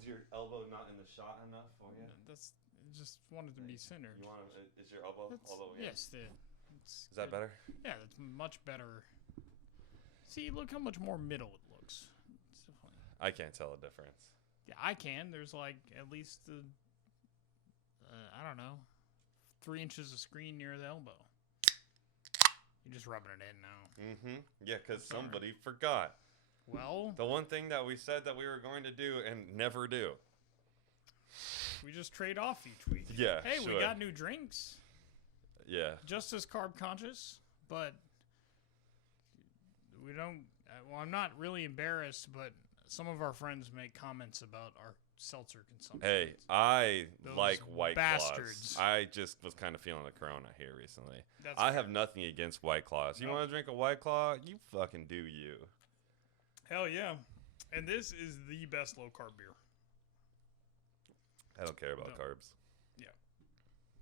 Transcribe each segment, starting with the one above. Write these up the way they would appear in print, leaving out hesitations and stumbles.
Is your elbow not in the shot enough for you? That's just wanted to be centered. You want? Is your elbow all the way? Yes. Is that better? Yeah, that's much better. See, look how much more middle it looks. It's funny. I can't tell a difference. Yeah, I can. There's like at least I don't know, 3 inches of screen near the elbow. You're just rubbing it in now. Mm-hmm. Yeah, because somebody forgot. Well, the one thing that we said that we were going to do and never do. We just trade off each week. Yeah. Hey, sure. we got new drinks. Yeah. Just as carb conscious, but we don't. Well, I'm not really embarrassed, but some of our friends make comments about our seltzer consumption. Hey, I Those like White bastards. Claws. I just was kind of feeling the Corona here recently. That's I fair. have nothing against White Claws. You want to drink a White Claw? You fucking do you. Hell yeah. And this is the best low carb beer. I don't care about carbs. Yeah.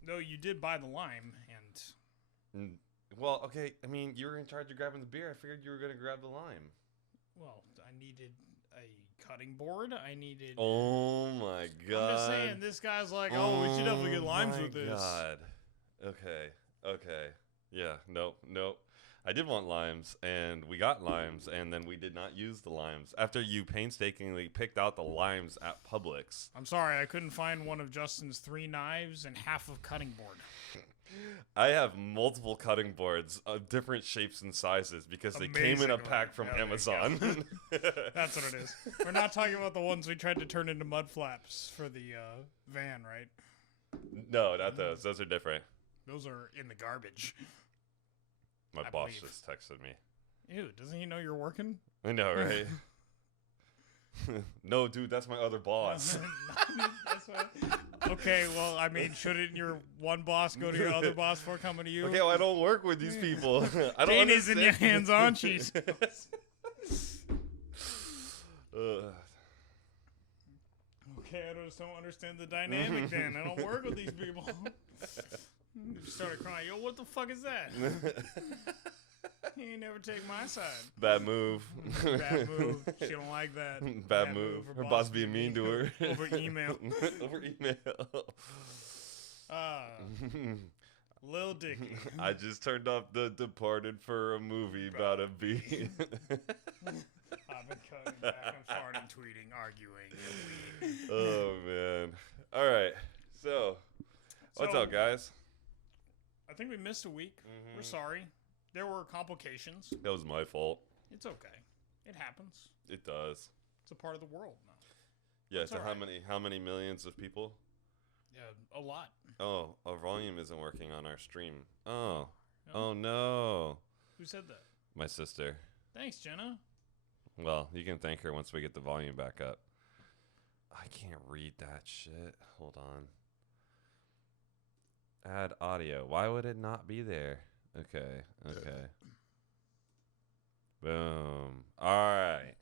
No, you did buy the lime, and Well, okay. I mean, you were in charge of grabbing the beer. I figured you were going to grab the lime. well, I needed a cutting board. I needed. Oh my god! I'm just saying, this guy's like, oh, we should definitely get limes with this. God. Okay. Yeah. Nope. I did want limes, and we got limes, and then we did not use the limes after you painstakingly picked out the limes at Publix. I'm sorry, I couldn't find one of Justin's 3 knives and half of cutting board. I have multiple cutting boards of different shapes and sizes because they came in a pack from Amazon. That's what it is. We're not talking about the ones we tried to turn into mud flaps for the van, right? No, not those. Those are different. Those are in the garbage. My I boss believe. just texted me. Ew, doesn't he know you're working? I know, right? No, dude, that's my other boss. That's what, okay, well, I mean, shouldn't your one boss go to your other boss before coming to you? Okay, well, I don't work with these people. I don't Jane is in your understand. hands on, she's. Okay, I just don't understand the dynamic then. I don't work with these people. You started crying. Yo, what the fuck is that? He ain't never take my side. Bad move. Bad move. She don't like that. Bad move. Her boss being mean to her. Over email. Over email. Lil Dicky. I just turned off The Departed for a movie about a bee. I've been cutting back. I'm farting, tweeting, arguing. Oh, man. All right. So, what's up, guys? I think we missed a week. We're sorry. There were complications. That was my fault. It's okay. It happens. It does. It's a part of the world now. Yeah, That's so all right. how many millions of people? Yeah, a lot. Oh, our volume isn't working on our stream. Oh. No. Oh, no. Who said that? My sister. Thanks, Jenna. Well, you can thank her once we get the volume back up. I can't read that shit. Hold on. Add audio. Why would it not be there? Okay. Boom. All right.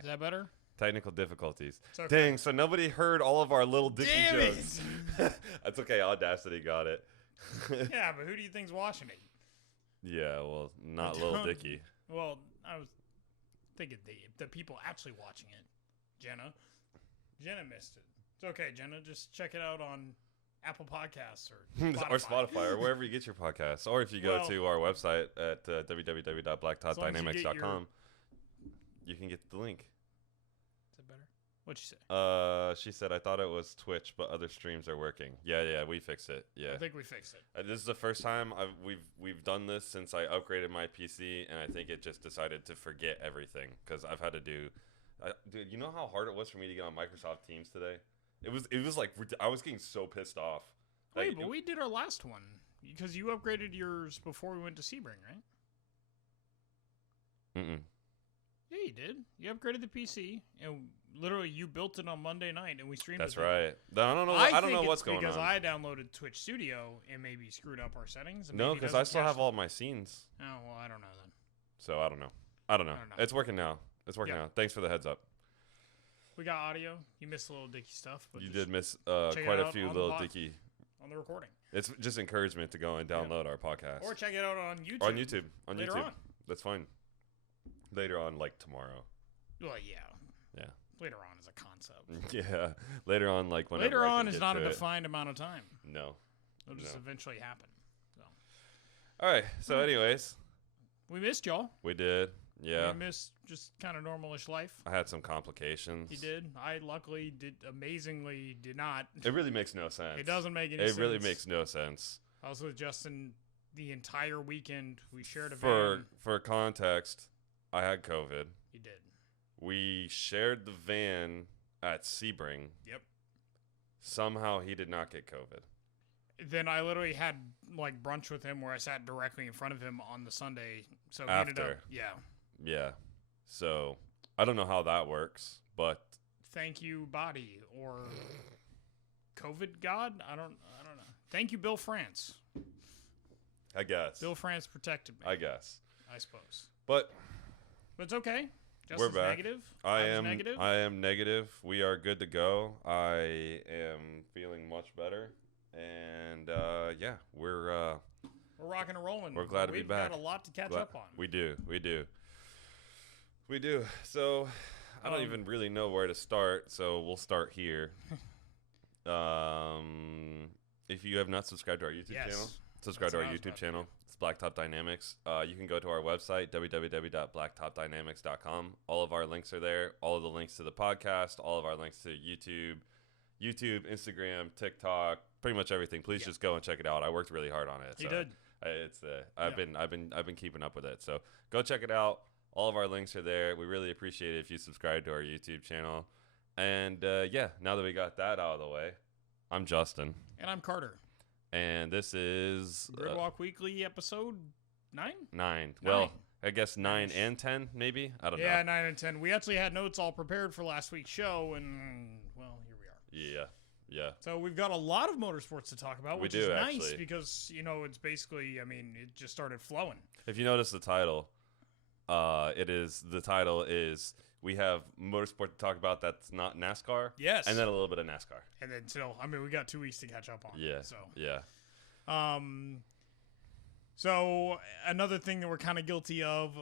Is that better? Technical difficulties. It's okay. Dang, so nobody heard all of our little Dicky Damn it! jokes. That's okay. Audacity got it. Yeah, but who do you think's watching it? Yeah, well, not Lil Dicky. Well, I was thinking the people actually watching it. Jenna missed it. It's okay, Jenna. Just check it out on Apple Podcasts or Spotify. Or Spotify, or wherever you get your podcasts. Or if you go to our website at www.blacktopdynamics.com, you can get the link. Is that better? What'd she say? She said, I thought it was Twitch, but other streams are working. Yeah, we fixed it. Yeah. I think we fixed it. This is the first time we've done this since I upgraded my PC, and I think it just decided to forget everything because I've had to do. Dude, you know how hard it was for me to get on Microsoft Teams today? It was like I was getting so pissed off. Wait, but we did our last one because you upgraded yours before we went to Sebring, right? Yeah, you did. You upgraded the PC, and literally you built it on Monday night, and we streamed it. That's right. I don't know. I don't know what's going on. Because I downloaded Twitch Studio and maybe screwed up our settings. And no, because I still have all my scenes. Oh well, I don't know then. So I don't know. It's working now. Now. Thanks for the heads up. We got audio. You missed a little Dicky stuff. But you did miss quite a few little Dicky. On the recording. It's just encouragement to go and download our podcast. Or check it out on YouTube. On YouTube. That's fine. Later on, like tomorrow. Well, yeah. Yeah. later on is a concept. Yeah, later on, like whenever Later I on can is get not a to it. defined amount of time. No. It'll just No. eventually happen. So All right. So, anyways, we missed y'all. we did. Yeah. We missed just kind of normalish life. I had some complications. He did. I luckily amazingly did not. It really makes no sense. It doesn't make any sense. It really makes no sense. I was with Justin the entire weekend. We shared a For van. for context, I had COVID. He did. We shared the van at Sebring. Yep. Somehow he did not get COVID. Then I literally had like brunch with him where I sat directly in front of him on the Sunday. So we ended up, After. yeah. Yeah. So I don't know how that works, but Thank you, body, or COVID God. I don't know. Thank you, Bill France. I guess. Bill France protected me. I guess. I suppose. But But it's okay. we're Justin's back. negative. I was am negative. I am negative. We are good to go. I am feeling much better. And yeah, we're rocking and rolling. we're glad to be back. We've got a lot to catch glad- up on. We do. So I don't even really know where to start, so we'll start here. If you have not subscribed to our YouTube Yes. channel, subscribe That's to our what I was YouTube about to channel. It's Blacktop Dynamics. You can go to our website, www.blacktopdynamics.com. All of our links are there. All of the links to the podcast, all of our links to YouTube, Instagram, TikTok, pretty much everything. Please just go and check it out. I worked really hard on it. He did. I've been keeping up with it. So go check it out. All of our links are there. We really appreciate it if you subscribe to our YouTube channel. And yeah, now that we got that out of the way, I'm Justin. And I'm Carter. And this is Gridwalk Weekly episode 9? 9. Well, I guess 9 Nice. and 10, maybe? I don't know. Yeah, 9 and 10. We actually had notes all prepared for last week's show, and, well, here we are. Yeah. So we've got a lot of motorsports to talk about, We which do, is nice actually. because, it's basically, it just started flowing. If you notice the title, the title is we have motorsport to talk about that's not NASCAR. Yes. And then a little bit of NASCAR. And then still, we got 2 weeks to catch up on. Yeah. So, Yeah. So another thing that we're kind of guilty of,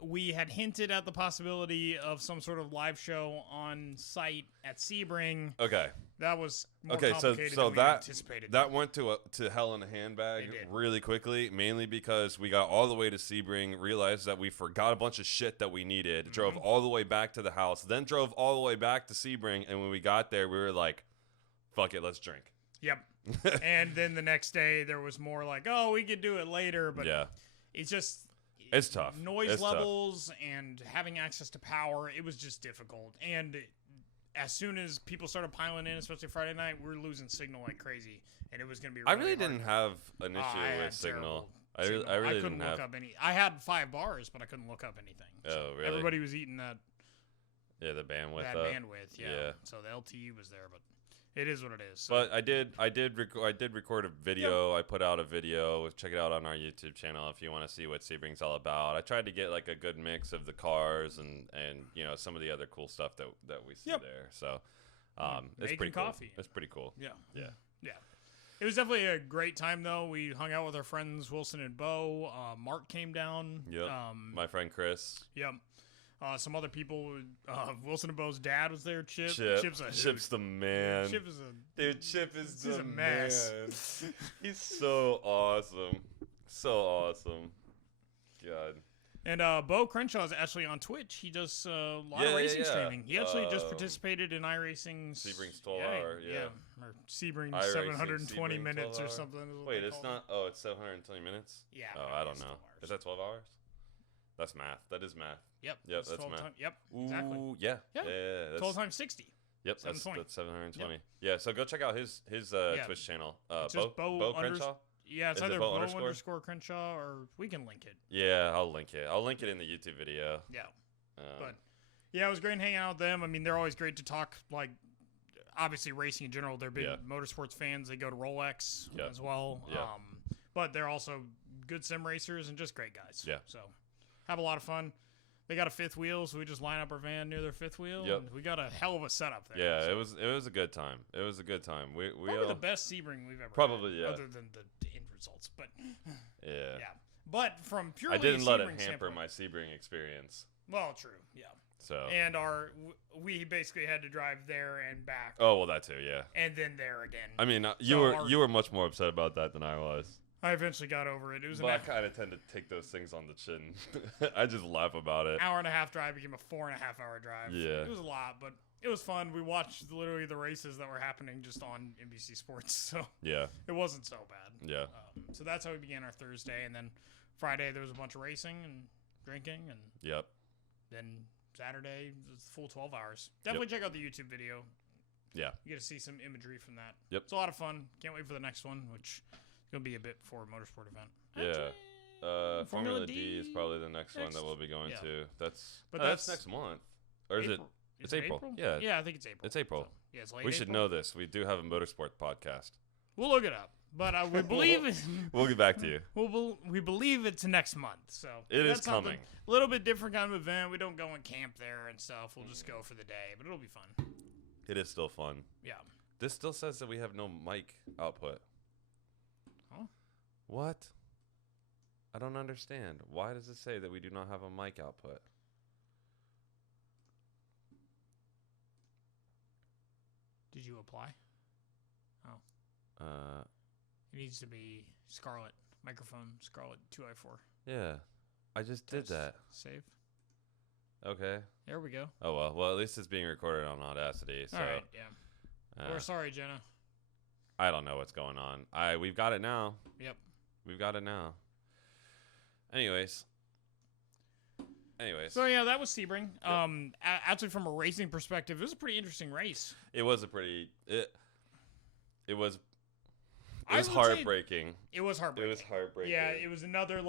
we had hinted at the possibility of some sort of live show on site at Sebring. Okay. That was more Okay, complicated so than we anticipated. that went to hell in a handbag It did. really quickly, mainly because we got all the way to Sebring, realized that we forgot a bunch of shit that we needed, drove all the way back to the house, then drove all the way back to Sebring, and when we got there, we were like, fuck it, let's drink. Yep. And then the next day, there was more like, oh, we could do it later, but Yeah. it's just... It's tough. Noise It's tough. levels and having access to power, it was just difficult. And as soon as people started piling in, especially Friday night, we were losing signal like crazy, and it was going to be. I Really really didn't have an issue I had with signal. I terrible really couldn't didn't look have. up any. I had 5 bars, but I couldn't look up anything. Oh, really? Everybody was eating that Yeah, the bandwidth. bandwidth. Yeah. Yeah. So the LTE was there, but it is what it is. So. But I did record a video. I put out a video. Check it out on our YouTube channel if you want to see what Sebring's all about. I tried to get like a good mix of the cars and some of the other cool stuff that we see there. So it's Making pretty coffee. Cool. It's pretty cool. Yeah. Yeah. Yeah. It was definitely a great time, though. We hung out with our friends Wilson and Bo. Mark came down. Yep. My friend Chris. Yep. Some other people. Wilson and Bo's dad was there. Chip's Chip's the man. Chip is a Dude, Chip is he's the a mess. man. He's so awesome. So awesome. God. And Bo Crenshaw is actually on Twitch. He does a lot of racing streaming. He actually just participated in iRacing's Sebring's 12-hour, yeah. Or Sebring's iRacing, 720 Sebring minutes 12 or hour. something. is what Wait, they it's call not. Oh, it's 720 minutes. Yeah, Oh, maybe I don't it's know. 12 hours. Is that 12 hours? That's math. That is math. Yep. Yep, it's that's 12 math. time- Yep. Exactly. Ooh, yeah. Yeah. That's, 12 times 60. Yep, that's 720. 720. Yeah, so go check out his Yeah. Twitch channel. It's just Bo Crenshaw. Yeah, it's Is it either Bo Bo underscore? Crenshaw or we can link it. Yeah, I'll link it. I'll link it in the YouTube video. Yeah. But yeah, it was great hanging out with them. I mean, they're always great to talk, like, obviously racing in general. They're big motorsports fans. They go to Rolex as well. Yeah. But they're also good sim racers and just great guys. Yeah. So have a lot of fun. They got a fifth wheel, so we just line up our van near their fifth wheel. Yep. And we got a hell of a setup there. Yeah, so. it was a good time. It was a good time. We Probably the best Sebring we've ever Probably, had, yeah. other than the end results. But yeah. But from purely I didn't let it Sebring hamper standpoint- my Sebring experience. Well, true. Yeah. So. And we basically had to drive there and back. Oh well, that too, yeah. And then there again. I mean, you were much more upset about that than I was. I eventually got over it. It was I kind of tend to take those things on the chin. I just laugh about it. Hour and a half drive became a 4.5 hour drive. Yeah. It was a lot, but it was fun. We watched literally the races that were happening just on NBC Sports, so yeah, it wasn't so bad. Yeah. So that's how we began our Thursday, and then Friday there was a bunch of racing and drinking, and yep. Then Saturday was the full 12 hours. Definitely check out the YouTube video. Yeah. You get to see some imagery from that. Yep. It's a lot of fun. Can't wait for the next one, which is going to be a bit for a motorsport event. Yeah. Formula D is probably the next one that we'll be going to. That's next month. Or is April. it? It's April. Yeah. Yeah, I think it's April. It's April. So, yeah, it's late we should know this. We do have a motorsport podcast. We'll look it up. But we believe it. We'll get back to you. We believe it's next month. So it is coming. A little bit different kind of event. We don't go and camp there and stuff. We'll just go for the day, but it'll be fun. It is still fun. Yeah. This still says that we have no mic output. Huh? What? I don't understand. Why does it say that we do not have a mic output? Did you apply? Oh. It needs to be Scarlett. Microphone Scarlett 2i4. Yeah. I just did that. Save. Okay. There we go. Oh, well. Well, at least it's being recorded on Audacity. So. All right, yeah. We're sorry, Jenna. I don't know what's going on. We've got it now. Yep. We've got it now. Anyways. So, yeah, that was Sebring. Yep. Actually, from a racing perspective, it was a pretty interesting race. It was a pretty... It was heartbreaking. It was heartbreaking. It was heartbreaking. Yeah, it was another,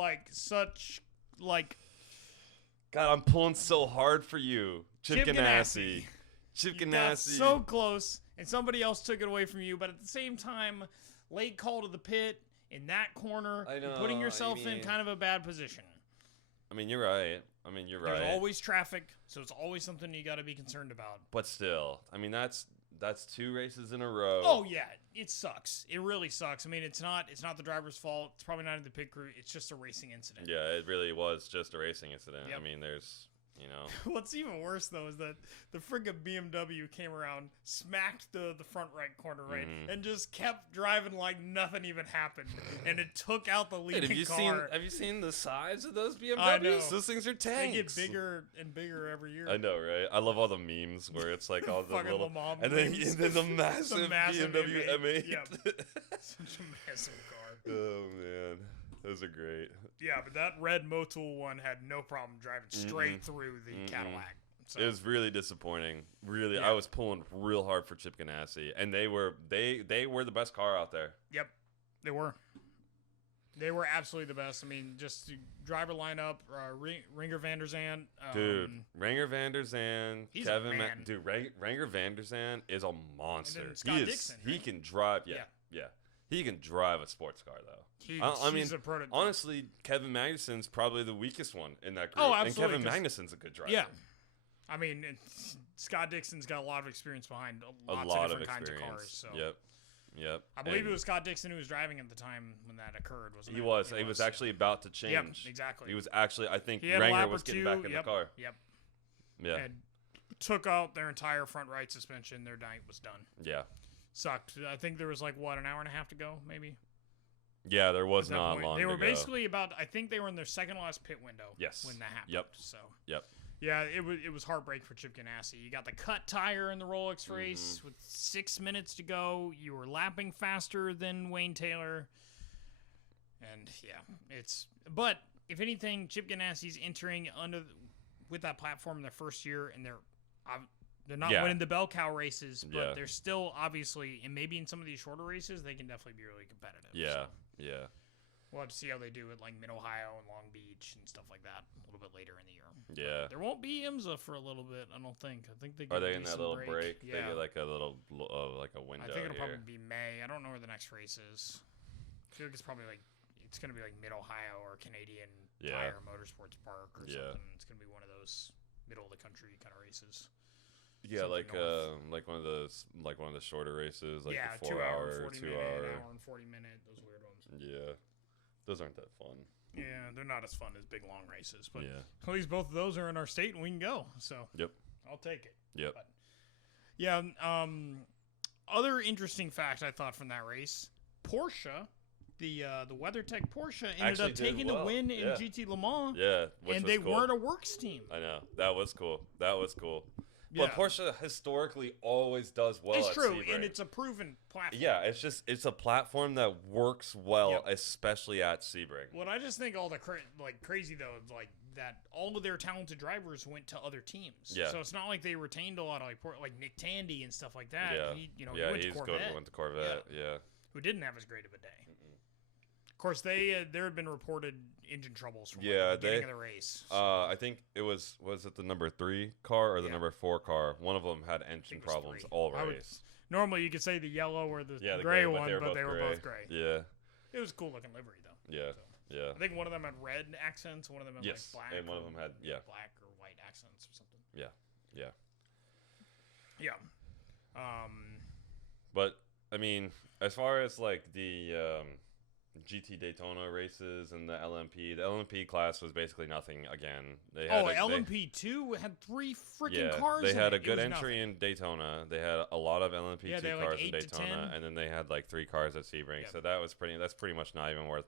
God, I'm pulling so hard for you. Chip Ganassi. Chip Ganassi. So close, and somebody else took it away from you, but at the same time, late call to the pit in that corner, I know, you're putting yourself in kind of a bad position. I mean, you're right. There's always traffic, so it's always something you got to be concerned about. But still, I mean, that's 2 races in a row. Oh yeah, it sucks. It really sucks. I mean, it's not the driver's fault. It's probably not in the pit crew. It's just a racing incident. Yeah, it really was just a racing incident. Yep. I mean, there's, you know. What's even worse though is that the friggin' BMW came around, smacked the front right corner and just kept driving like nothing even happened, and it took out the leading car. Have you seen the size of those BMWs? I know. Those things are tanks. They get bigger and bigger every year. I know, right? I love all the memes where it's like all the little and then the massive BMW M8. Yep. Such a massive car. Oh man, those are great. Yeah, but that red Motul one had no problem driving straight through the Cadillac. So. It was really disappointing. Really, I was pulling real hard for Chip Ganassi, and they were the best car out there. Yep, they were. They were absolutely the best. I mean, just driver lineup, Ringer van der Zand. Dude, Ringer van der Zand. He's Kevin a man. Ringer van der Zand is a monster. And then Scott Dixon, He can drive. Yeah. He can drive a sports car though. He's a prototype. Honestly, Kevin Magnussen's probably the weakest one in that group. Oh, absolutely. And Kevin Magnussen's a good driver. Yeah. I mean, Scott Dixon's got a lot of experience behind lots of different kinds of cars. So. Yep. I believe it was Scott Dixon who was driving at the time when that occurred, wasn't it? He was actually about to change. Yep, exactly. He was actually, I think Ranger was getting back in the car. Yep. Yeah. And took out their entire front right suspension. Their night was done. Yeah. Sucked. I think there was an hour and a half to go, maybe. Yeah, there was not long. They were basically I think they were in their second last pit window. Yes. When that happened. Yep. So. Yep. Yeah, it was heartbreak for Chip Ganassi. You got the cut tire in the Rolex race with 6 minutes to go. You were lapping faster than Wayne Taylor. And yeah, but if anything, Chip Ganassi's entering with that platform in their first year, and they're not winning the bell cow races, but they're still obviously, and maybe in some of these shorter races, they can definitely be really competitive. Yeah, so. yeah. We'll have to see how they do at Mid-Ohio and Long Beach and stuff like that a little bit later in the year. Yeah. There won't be IMSA for a little bit, I don't think. I think they Are they in that little break? Yeah. They get like a little like a window. I think it'll probably be May. I don't know where the next race is. I feel like it's probably it's going to be like Mid-Ohio or Canadian Tire Motorsports Park or something. It's going to be one of those middle of the country kind of races. Yeah, like one of the shorter races, like the 4 hour, 2 hour, an hour and 40 minute, those weird ones. Yeah. Those aren't that fun. Yeah, they're not as fun as big long races, but Yeah. at least both of those are in our state and we can go. So Yep. I'll take it. Yep. But, yeah. Other interesting fact I thought from that race: Porsche, the WeatherTech Porsche, ended Actually up did taking the well. win in Yeah. GT Le Mans. Yeah. Which And was they cool. weren't a works team. I know. That was cool. But Yeah. Porsche historically always does well It's at true, Sebring. and it's a proven platform. Yeah, it's a platform that works well, Yep. especially at Sebring. What I just think all the crazy though, is like that all of their talented drivers went to other teams. Yeah. So it's not like they retained a lot of like Nick Tandy and stuff like that. Yeah. He, he Yeah, went to he's Corvette, went to Corvette. Yeah. who didn't have as great of a day. Of course, there had been reported engine troubles from Yeah, the beginning of the race. So I think it was it the number 3 car or the Yeah. number 4 car? One of them had engine it was problems 3. all I would- race. Normally, you could say the yellow or the Yeah, the gray gray, one, but they were both gray. Yeah, It was a cool looking livery though. yeah, So. yeah. I think one of them had red accents, one of them had Yes, like black, and one of or- them had black or white accents or something. yeah. Yeah. But I mean, as far as like the GT Daytona races and the LMP class was basically nothing again. They had LMP2 had 3 freaking yeah, cars. they had in a it. good It was entry nothing. in Daytona. They had a lot of LMP2 Yeah, they had, like, cars in 8 to Daytona, 10. and then they had like 3 cars at Sebring. Yep. So that's pretty much not even worth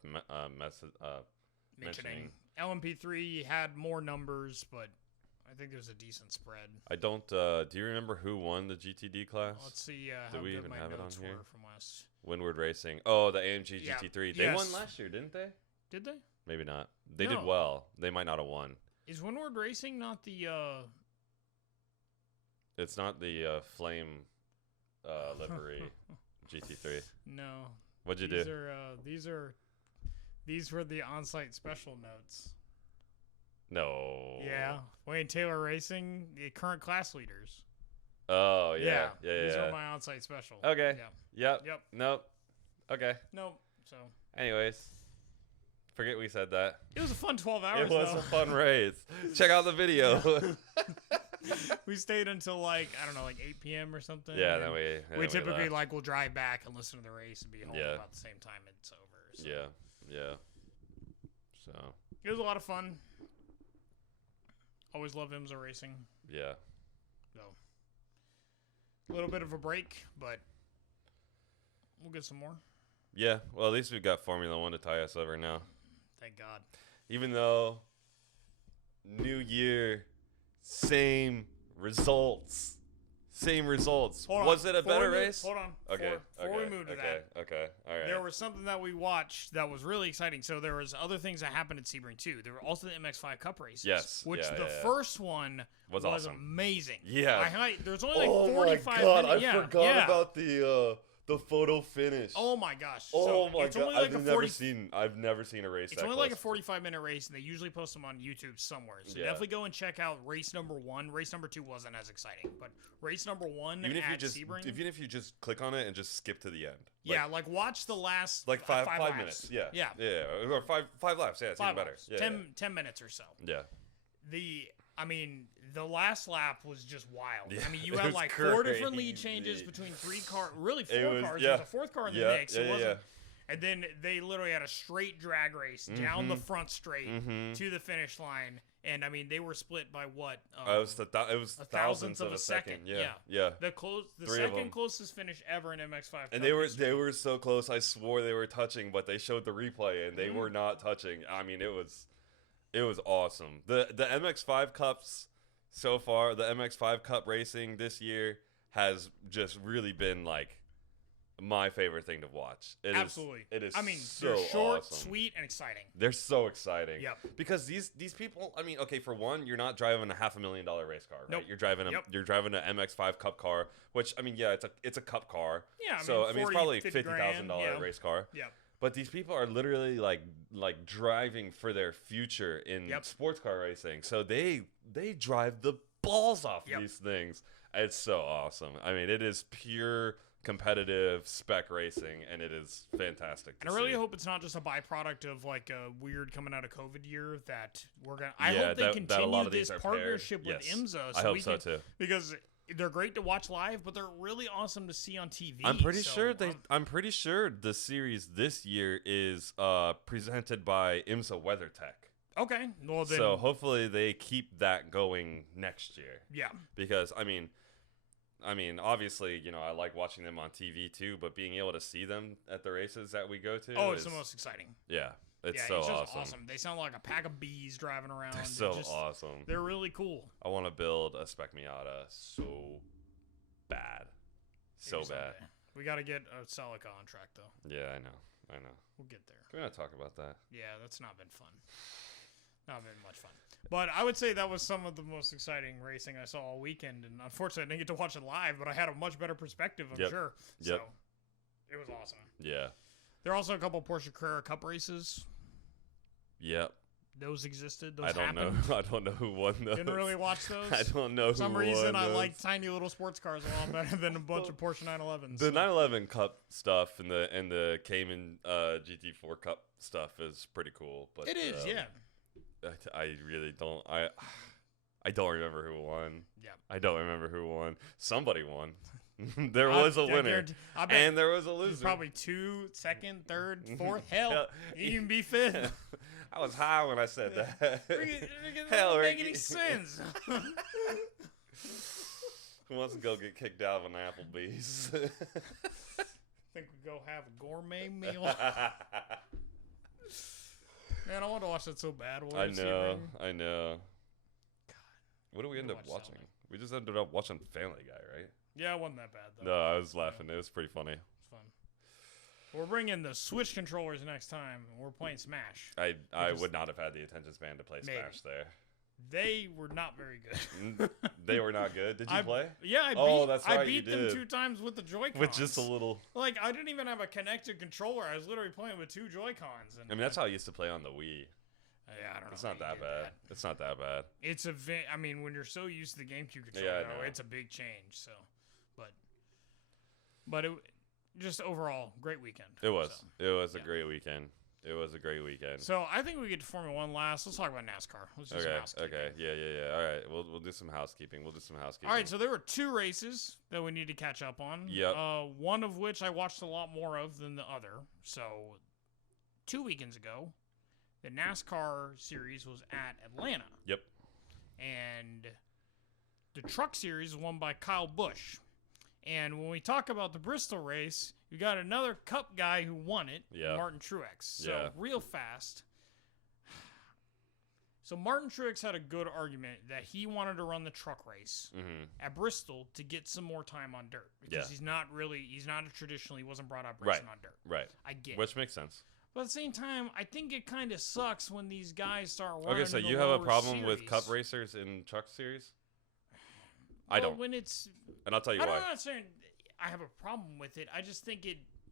mentioning. LMP3 had more numbers, but I think there's a decent spread. I don't. Do you remember who won the GTD class? Let's see Do how we good even my have it notes on here? were from West. Windward Racing. Oh, the AMG Yeah, GT3. They yes. won last year, didn't they? Did they? Maybe not. They did No. well. They might not have won. Is Windward Racing not the It's not the flame livery GT3. No. What'd you These do? these were the on-site special notes. No. Yeah. Wayne Taylor Racing, the current class leaders. Oh yeah. Yeah. These yeah. were my on-site special. Okay. Yeah. Yep. Yep. Nope. Okay. Nope. So Anyways, forget we said that. it was a fun 12 hours. It was though. a fun race. Check out the video. We stayed until like 8 p.m. or something. Yeah. and Then we we typically left. will drive back and listen to the race and be home Yeah. about the same time it's over. So. Yeah. Yeah. So It was a lot of fun. Always love IMSA racing. yeah. So a little bit of a break, but we'll get some more. Yeah. Well, at least we've got Formula One to tie us over now. Thank God. Even though new year, same results. Hold on. Was it a Before better we move- race? Hold on. Okay. Before we move to that, Okay. All right. there was something that we watched that was really exciting. So there was other things that happened at Sebring too. There were also the Mx5 Cup races. Yes. Which Yeah, the yeah, yeah. first one Was awesome. amazing. Yeah. There's only like 45 minutes. about the photo finish. Oh my gosh. Oh So my it's god! only like I've never seen a race. It's that only like a close. 45-minute race, and they usually post them on YouTube somewhere. So Yeah. definitely go and check out race number 1. Race number 2 wasn't as exciting, but race number 1 Even at if Sebring. even if you just click on it and just skip to the end. Yeah, watch the last Like five laps. minutes. Yeah. Yeah. Yeah. Or five laps. Yeah, it's 5 even better. laps. Yeah. 10 minutes or so. Yeah. The last lap was just wild. Yeah, I mean, you it had was like 4 different lead crazy. changes between 3 cars. Really, 4 It was- cars. yeah. There was a 4th car in the Yeah, mix. yeah, It yeah, wasn't. And then they literally had a straight drag race down the front straight to the finish line. And I mean, they were split by what? It was a thousandths of a second. Yeah. The 3 of them. second closest finish ever in MX5. And Cup they were so close. I swore they were touching, but they showed the replay and they were not touching. I mean, it was awesome. The MX5 Cups so far, the MX5 Cup racing this year has just really been like my favorite thing to watch. Absolutely. It is. I mean, so they're short, awesome. sweet, and exciting. They're so exciting. Yep. Because these people, I mean, okay, for one, you're not driving a $500,000 race car, right? Nope. You're driving an MX5 Cup car, which I mean, yeah, it's a Cup car. Yeah. So I mean, it's 40, probably $50,000, $50,000 race car. Yep. But these people are literally like driving for their future in sports car racing. So they drive the balls off these things. It's so awesome. I mean, it is pure competitive spec racing, and it is fantastic. And I really hope it's not just a byproduct of like a weird coming out of COVID year that we're gonna. I hope they continue this partnership with IMSA. I hope so too. Because they're great to watch live, but they're really awesome to see on TV. I'm pretty sure the series this year is presented by IMSA WeatherTech. Okay, well then. So hopefully they keep that going next year. Yeah, because I mean, obviously, I like watching them on TV too, but being able to see them at the races that we go to, it's the most exciting. Yeah, it's just awesome. They sound like a pack of bees driving around. They're so awesome. They're really cool. I want to build a Spec Miata so bad, so bad. Someday. We got to get a Celica on track though. Yeah, I know. We'll get there. Can we not talk about that? Yeah, that's not been fun. Not been much fun. But I would say that was some of the most exciting racing I saw all weekend. And unfortunately, I didn't get to watch it live, but I had a much better perspective, I'm sure. So it was awesome. Yeah. There are also a couple Porsche Carrera Cup races. Yep. Those existed. Those I don't happened. know. I don't know who won those. Didn't really watch those. I don't know who won. For some reason, I those. like tiny little sports cars a lot better than a bunch of Porsche 911s. The 911 Cup stuff and the Cayman GT4 Cup stuff is pretty cool. But it is, yeah. I really don't. I don't remember who won. Yeah. I don't remember who won. Somebody won. There was a winner, and there was a loser. Probably 2, 2nd, 3rd, 4th. Hell, you can be 5th. I was high when I said that. Hell, doesn't make any sense. Who wants to go get kicked out of an Applebee's? Think we go have a gourmet meal. Man, I want to watch that so bad. I know. God, what did we end up watching? We just ended up watching Family Guy, right? Yeah, it wasn't that bad, though. No, I was laughing. It was pretty funny. It's fun. We're bringing the Switch controllers next time. We're playing Smash. I would not have had the attention span to play Smash there. They were not very good. They were not good. Did you play? Yeah, I beat them 2 times with the Joy-Cons. With just a little... Like, I didn't even have a connected controller. I was literally playing with 2 Joy-Cons. I mean, that's how I used to play on the Wii. Yeah, I don't know. It's not that bad. It's not that bad. It's I mean, when you're so used to the GameCube controller, it's a big change. So, but it just overall great weekend. It was. So, it was a great weekend. It was a great weekend. So I think we get to Formula 1 last. Let's talk about NASCAR. Let's do some housekeeping. Okay. Yeah. All right. We'll do some housekeeping. All right. So there were 2 races that we need to catch up on. Yep. One of which I watched a lot more of than the other. So 2 weekends ago, the NASCAR series was at Atlanta. Yep. And the truck series was won by Kyle Busch. And when we talk about the Bristol race, you got another Cup guy who won it, Martin Truex. So real fast. So Martin Truex had a good argument that he wanted to run the truck race at Bristol to get some more time on dirt. Because he's not a traditional, he wasn't brought up racing on dirt. Right. I get Which makes sense. But at the same time, I think it kind of sucks when these guys start running. Okay, so you have a problem with Cup racers in truck series? Well, I don't. When it's, and I'll tell you why. I'm not saying I have a problem with it. I just think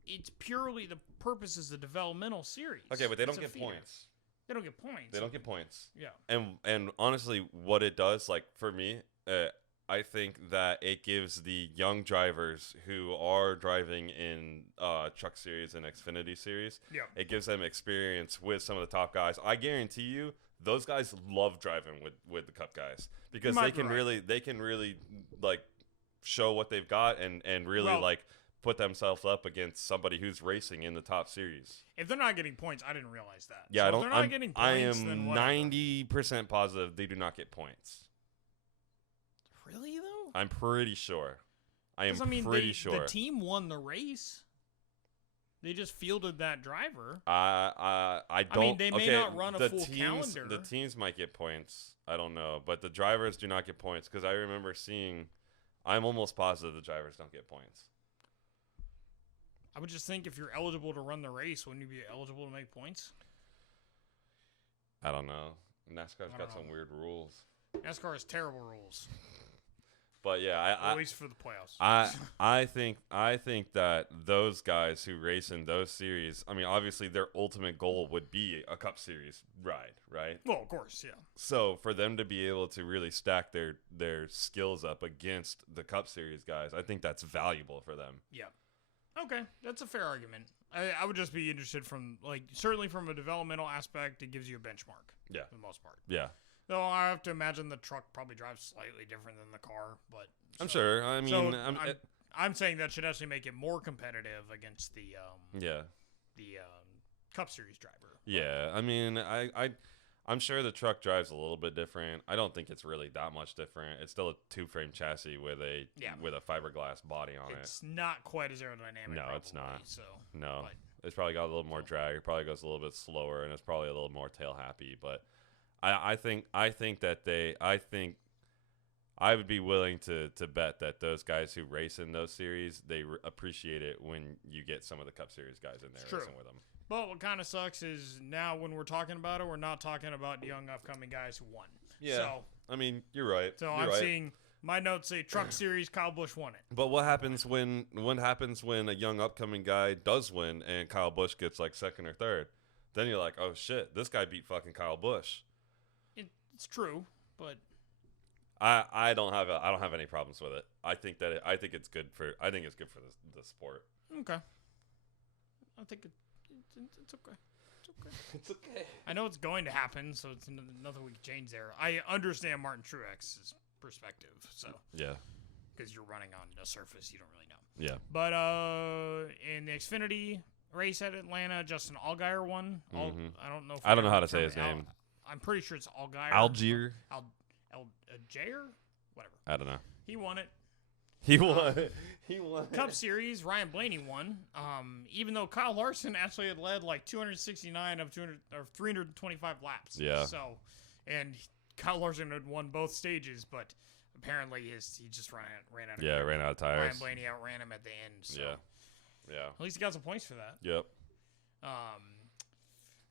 it's purely the purpose is the developmental series. Okay, but they don't get points. They don't get points. They don't get points. Yeah. And honestly, what it does, like for me, I think that it gives the young drivers who are driving in truck series and Xfinity series, it gives them experience with some of the top guys. I guarantee you, those guys love driving with the Cup guys because they can really like show what they've got and really like put themselves up against somebody who's racing in the top series. If they're not getting points, I didn't realize that. Yeah, so I am 90% positive they do not get points. Really though? I'm pretty sure. Pretty sure. The team won the race. They just fielded that driver. I don't. I mean, they may not run a full calendar. The teams might get points. I don't know, but the drivers do not get points because I remember seeing. I'm almost positive the drivers don't get points. I would just think if you're eligible to run the race, wouldn't you be eligible to make points? I don't know. NASCAR's got some weird rules. NASCAR has terrible rules. But yeah, at least for the playoffs. I think that those guys who race in those series, I mean, obviously their ultimate goal would be a Cup Series ride, right? Well, of course, yeah. So for them to be able to really stack their skills up against the Cup Series guys, I think that's valuable for them. Yeah. Okay, that's a fair argument. I would just be interested from certainly from a developmental aspect, it gives you a benchmark. Yeah. For the most part. Yeah. So I have to imagine the truck probably drives slightly different than the car, but I'm sure. I mean, so I'm saying that should actually make it more competitive against the Cup Series driver. Yeah, I mean, I'm sure the truck drives a little bit different. I don't think it's really that much different. It's still a 2-frame chassis with a fiberglass body on it. It's not quite as aerodynamic. No, probably, it's not. So No, but, it's probably got a little more drag. It probably goes a little bit slower, and it's probably a little more tail happy. But I think I would be willing to bet that those guys who race in those series, they appreciate it when you get some of the Cup Series guys in there racing with them. But what kind of sucks is now when we're talking about it, we're not talking about young upcoming guys who won. Yeah. So, I mean, you're right. So I'm seeing my notes say Truck Series, Kyle Busch won it. But what happens when a young upcoming guy does win and Kyle Busch gets like second or third? Then you're like, oh shit, this guy beat fucking Kyle Busch. It's true, but I don't have any problems with it. I think it's good for the sport. Okay. I think it's okay. It's okay. It's okay. I know it's going to happen, so it's nothing we can change there. I understand Martin Truex's perspective, so yeah, because you're running on a surface you don't really know. Yeah. But in the Xfinity race at Atlanta, Justin Allgaier won. I don't know. I don't know how to say his name. I'm pretty sure it's Allgaier. Algier. Jair? Whatever. I don't know. He won it. He won. He won. Cup Series, Ryan Blaney won. Even though Kyle Larson actually had led like 269 of 325 laps. Yeah. So, and Kyle Larson had won both stages, but apparently he just ran out of ran out of tires. Ryan Blaney outran him at the end. So. Yeah. At least he got some points for that. Yep.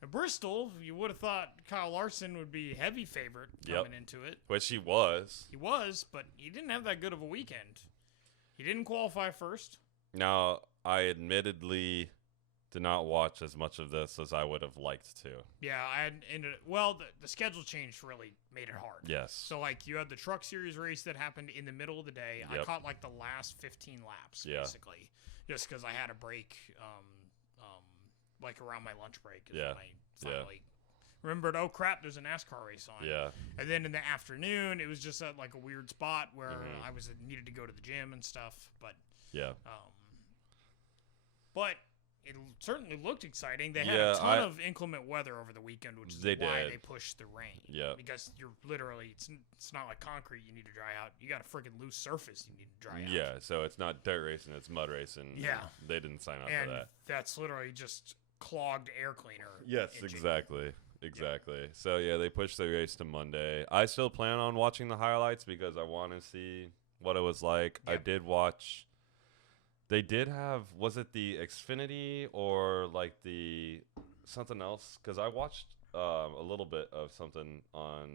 At Bristol, you would have thought Kyle Larson would be heavy favorite coming into it. Which he was. He was, but he didn't have that good of a weekend. He didn't qualify first. Now, I admittedly did not watch as much of this as I would have liked to. Yeah, the schedule change really made it hard. Yes. So, like, you had the Truck Series race that happened in the middle of the day. Yep. I caught, like, the last 15 laps, basically, just because I had a break, like, around my lunch break. When I finally remembered, oh, crap, there's a NASCAR race on. Yeah. And then in the afternoon, it was just at, like, a weird spot where I needed to go to the gym and stuff. But, but it certainly looked exciting. They had a ton of inclement weather over the weekend, which is why they pushed the rain. Yeah. Because you're literally, it's not like concrete you need to dry out. You got a freaking loose surface you need to dry out. Yeah, so it's not dirt racing, it's mud racing. Yeah. They didn't sign up and for that. That's literally just clogged air cleaner. Yes, exactly. So, they pushed the race to Monday. I still plan on watching the highlights because I want to see what it was like. Yep. I did watch... They did have, was it the Xfinity or like the something else? Because I watched a little bit of something on,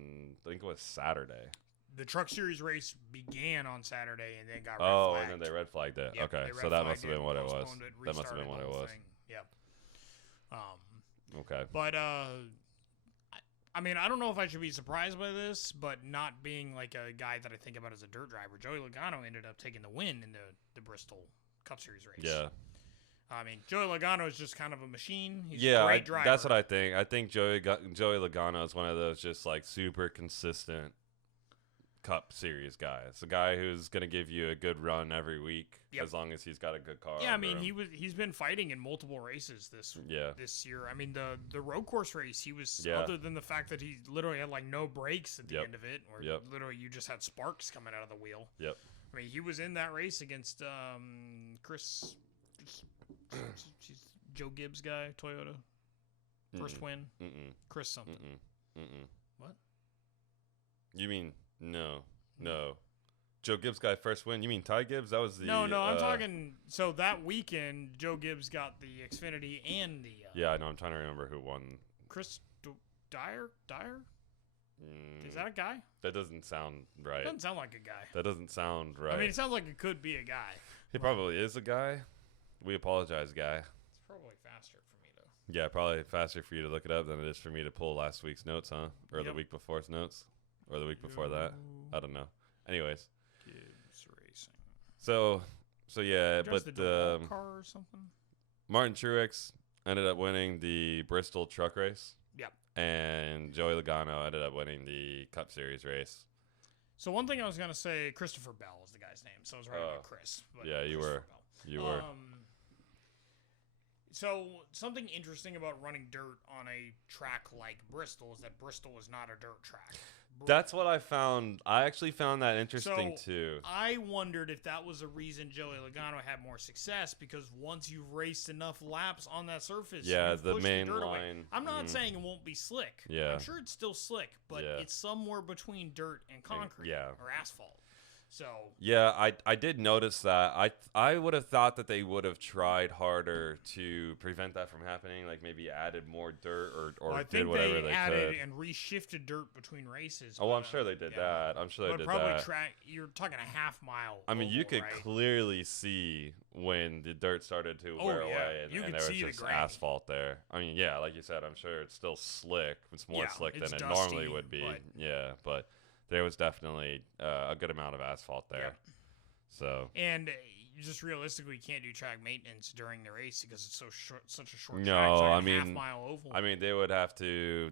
I think it was Saturday. The Truck Series race began on Saturday and then got red flagged. And then they red flagged it. Yep, okay, so that must have been what it was. That must have been what it was. Yep. Okay. But, I mean, I don't know if I should be surprised by this, but not being like a guy that I think about as a dirt driver, Joey Logano ended up taking the win in the Bristol Cup Series race. Yeah. I mean, Joey Logano is just kind of a machine. He's a great driver. That's what I think. I think Joey Logano is one of those just like super consistent Cup Series guys. A guy who's going to give you a good run every week as long as he's got a good car. Yeah, I mean, he's been fighting in multiple races this year. I mean, the road course race, he was other than the fact that he literally had like no brakes at the end of it, or literally you just had sparks coming out of the wheel. Yep. I mean, he was in that race against Joe Gibbs guy, Toyota. First win. Chris something. What? You mean no. Joe Gibbs guy first win. You mean Ty Gibbs? That was the No, I'm talking. So that weekend, Joe Gibbs got the Xfinity and the. Yeah, I know. I'm trying to remember who won. Chris Dyer. Is that a guy? That doesn't sound right. Doesn't sound like a guy. That doesn't sound right. I mean, it sounds like it could be a guy. He probably is a guy. We apologize, guy. It's probably faster for me to. Yeah, probably faster for you to look it up than it is for me to pull last week's notes, huh? Or the week before's notes, or the week before that. I don't know. Anyways. Gibbs Racing. So yeah, but car or something. Martin Truex ended up winning the Bristol truck race. Yep. And Joey Logano ended up winning the Cup Series race. So one thing I was gonna say, Christopher Bell is the guy's name. So I was right about Chris. But yeah, you were. Bell. You were. So something interesting about running dirt on a track like Bristol is that Bristol is not a dirt track. That's what I found. I actually found that interesting too. I wondered if that was a reason Joey Logano had more success, because once you've raced enough laps on that surface, the main line. Away. I'm not saying it won't be slick. Yeah. I'm sure it's still slick, but it's somewhere between dirt and concrete or asphalt. So yeah, I did notice that. I would have thought that they would have tried harder to prevent that from happening, like maybe added more dirt or did whatever they could. I think they added and reshifted dirt between races. Oh, well, I'm sure they did that. I'm sure they did probably that. You're talking a half mile. I mean, oval, you could right? clearly see when the dirt started to wear away and there was just asphalt there. I mean, yeah, like you said, I'm sure it's still slick. It's more slick than it normally would be. But there was definitely a good amount of asphalt there. Yep. So and just realistically, you can't do track maintenance during the race because it's such a short track. No, like I mean, half-mile oval. I mean, they would have to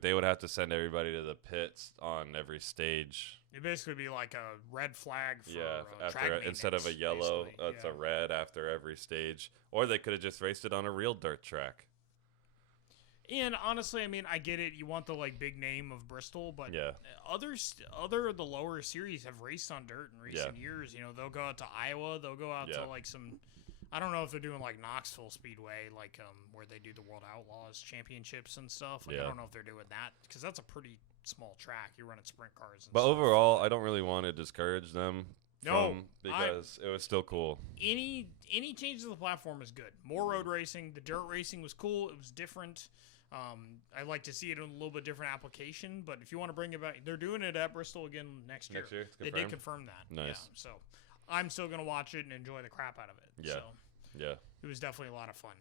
send everybody to the pits on every stage. It'd basically be like a red flag for track after maintenance, instead of a yellow, it's a red after every stage. Or they could have just raced it on a real dirt track. And honestly, I mean, I get it. You want the big name of Bristol, but other of the lower series have raced on dirt in recent years. You know, they'll go out to Iowa. They'll go out to some. I don't know if they're doing Knoxville Speedway, where they do the World Outlaws Championships and stuff. I don't know if they're doing that because that's a pretty small track. You're running sprint cars. But overall, I don't really want to discourage them. Because it was still cool. Any changes to the platform is good. More road racing. The dirt racing was cool. It was different. I'd like to see it in a little bit different application, but if you want to bring it back, they're doing it at Bristol again next year. They did confirm that. Nice. Yeah, so I'm still going to watch it and enjoy the crap out of it. Yeah. So it was definitely a lot of fun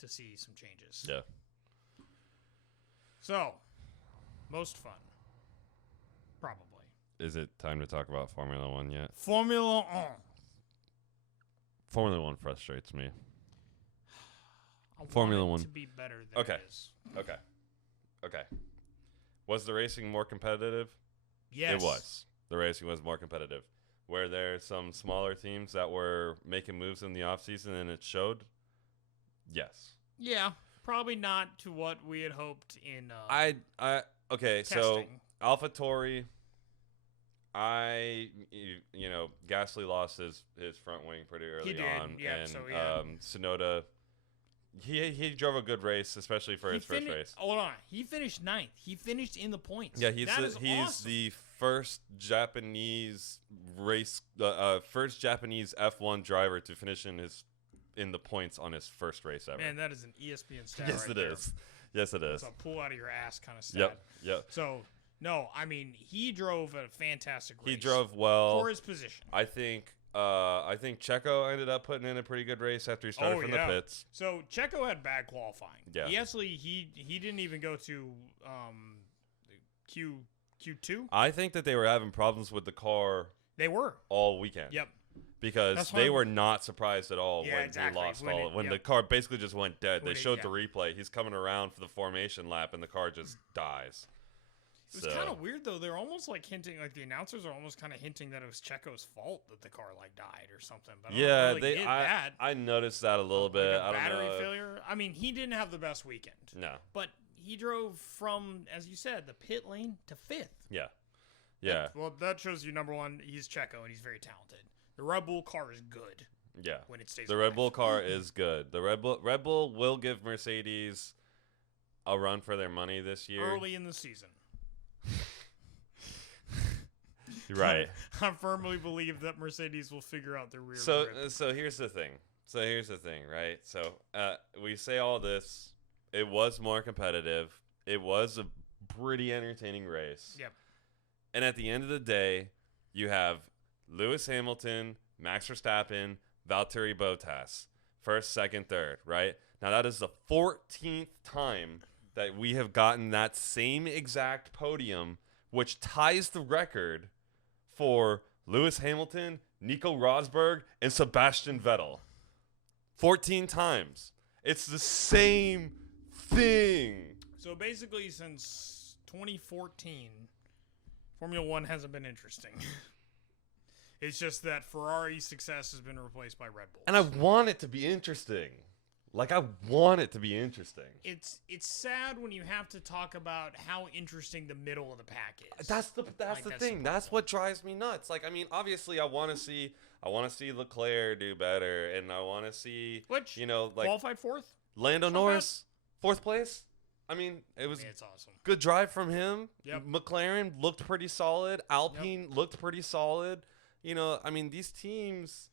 to see some changes. Yeah. So, most fun. Probably. Is it time to talk about Formula One yet? Formula One. Formula One frustrates me. I Formula want One to be better than it is. Okay. Was the racing more competitive? Yes. It was. The racing was more competitive. Were there some smaller teams that were making moves in the offseason and it showed? Yes. Yeah, probably not to what we had hoped in testing. So AlphaTauri, Gasly lost his front wing pretty early on. Yeah, and Tsunoda, he drove a good race, especially for his first race. Hold on. He finished 9th. He finished in the points. Yeah, he's awesome. the first Japanese F1 driver to finish in the points on his first race ever. Man, that is an ESPN stat. Yes, right it is. Yes, it is. It's a pull out of your ass kind of stat. Yep. So, no, I mean, he drove a fantastic race. He drove well for his position. I think Checo ended up putting in a pretty good race after he started from the pits. So Checo had bad qualifying. Yeah. He actually he didn't even go to Q2. I think that they were having problems with the car. They were all weekend. Yep. Because they were not surprised at all when exactly. he lost when the car basically just went dead. They showed the replay. He's coming around for the formation lap and the car just dies. It was kind of weird though. They're almost hinting, the announcers are almost kind of hinting that it was Checo's fault that the car died or something. But I noticed that a little bit. I don't know. Battery failure. I mean, he didn't have the best weekend. No. But he drove from, as you said, the pit lane to 5th. Yeah. Yeah. Well, that shows you, number one, he's Checo and he's very talented. The Red Bull car is good. Yeah. When it stays the Red Bull car is good. The Red Bull will give Mercedes a run for their money this year. Early in the season. You're right. I firmly believe that Mercedes will figure out their rear grip. So here's the thing. Right? So we say all this. It was more competitive. It was a pretty entertaining race. Yep. And at the end of the day, you have Lewis Hamilton, Max Verstappen, Valtteri Bottas. First, second, third, right? Now, that is the 14th time that we have gotten that same exact podium, which ties the record for Lewis Hamilton, Nico Rosberg, and Sebastian Vettel. 14 times. It's the same thing. So basically, since 2014, Formula One hasn't been interesting. It's just that Ferrari's success has been replaced by Red Bull. And I want it to be interesting. Like, I want it to be interesting. It's sad when you have to talk about how interesting the middle of the pack is. That's the thing. That's what drives me nuts. Like, I mean, obviously, I want to see Leclerc do better, and I want to see which like qualified fourth. Lando Norris, 4th place. I mean, it's awesome. Good drive from him. Yep. McLaren looked pretty solid. Alpine looked pretty solid. I mean, these teams.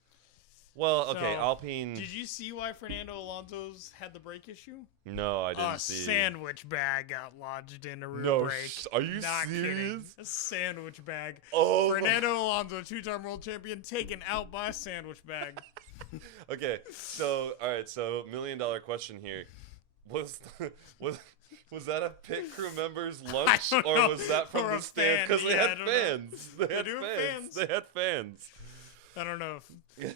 Well, okay, Alpine. Did you see why Fernando Alonso's had the brake issue? No, I didn't see. A sandwich bag got lodged in a rear brake. Are you Not serious? Kidding. A sandwich bag. Oh, Fernando Alonso, 2-time world champion, taken out by a sandwich bag. Okay, so all right, so $1 million question here: was that a pit crew member's lunch, or was that from the stand? Because they had fans. They had fans. They had fans. I don't know if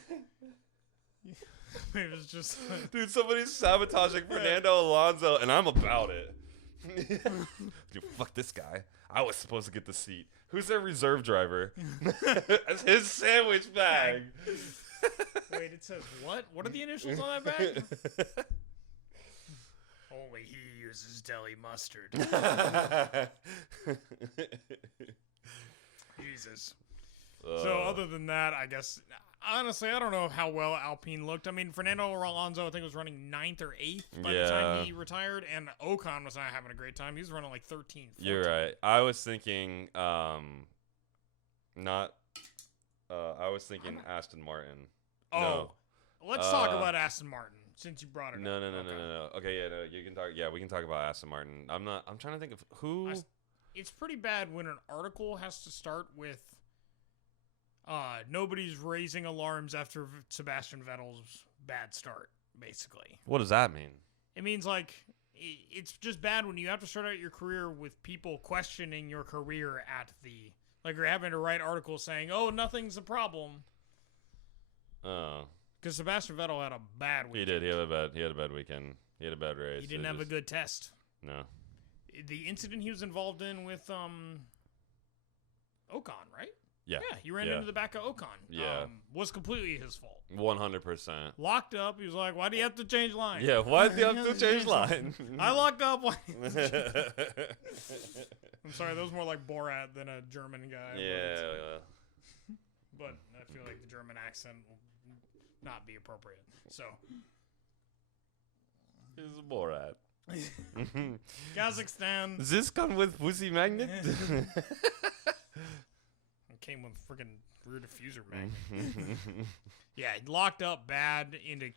it was just dude, somebody's sabotaging Fernando Alonso, and I'm about it. Dude, fuck this guy. I was supposed to get the seat. Who's their reserve driver? That's his sandwich bag. Wait, it says what? What are the initials on that bag? Only he uses deli mustard. Jesus. So other than that, I guess, honestly, I don't know how well Alpine looked. I mean, Fernando Alonso, I think, was running 9th or 8th by the time he retired, and Ocon was not having a great time. He was running like 13th. 14th. You're right. I was thinking, I was thinking Aston Martin. Oh, no. Let's talk about Aston Martin since you brought it up. No. Okay, yeah, no, you can talk. Yeah, we can talk about Aston Martin. I'm trying to think of who. It's pretty bad when an article has to start with. Nobody's raising alarms after Sebastian Vettel's bad start, basically. What does that mean? It means, like, it's just bad when you have to start out your career with people questioning your career at the... Like, you're having to write articles saying, oh, nothing's a problem. Oh. Because Sebastian Vettel had a bad weekend. He did. He had a bad weekend. He had a bad race. He didn't have a good test. No. The incident he was involved in with Ocon, right? Yeah. Yeah, he ran into the back of Ocon. Yeah. Was completely his fault. 100%. Locked up. He was like, why do you have to change line? Yeah, why do you have to change line? I locked up. I'm sorry, that was more like Borat than a German guy. Yeah. But I feel like the German accent will not be appropriate. So. This is Borat. Kazakhstan. Does this come with pussy magnet? Came with freaking rear diffuser magnet. Yeah, locked up bad into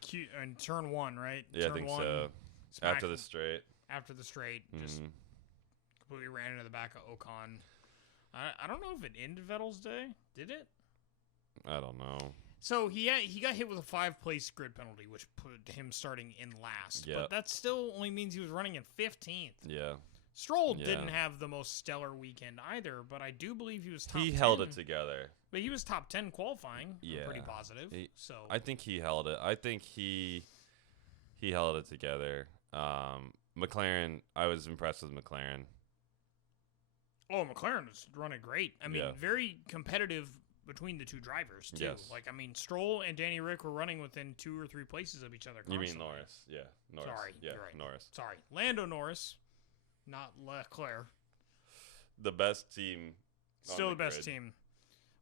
turn 1, right? Yeah, turn I think 1, so. After the straight, just completely ran into the back of Ocon. I don't know if it ended Vettel's day. Did it? I don't know. So he got hit with a 5-place grid penalty, which put him starting in last. Yep. But that still only means he was running in 15th. Yeah. Stroll didn't have the most stellar weekend either, but I do believe he was top 10. He held it together. But he was top 10 qualifying. Yeah. Pretty positive. So I think he held it. I think he held it together. McLaren, I was impressed with McLaren. Oh, McLaren was running great. I mean, very competitive between the two drivers, too. Yes. Like, I mean, Stroll and Danny Rick were running within 2 or 3 places of each other constantly. You mean Norris? Yeah, Norris. Sorry, yeah, you're right. Norris. Sorry. Lando Norris, not Leclerc. The best team. Still the best team.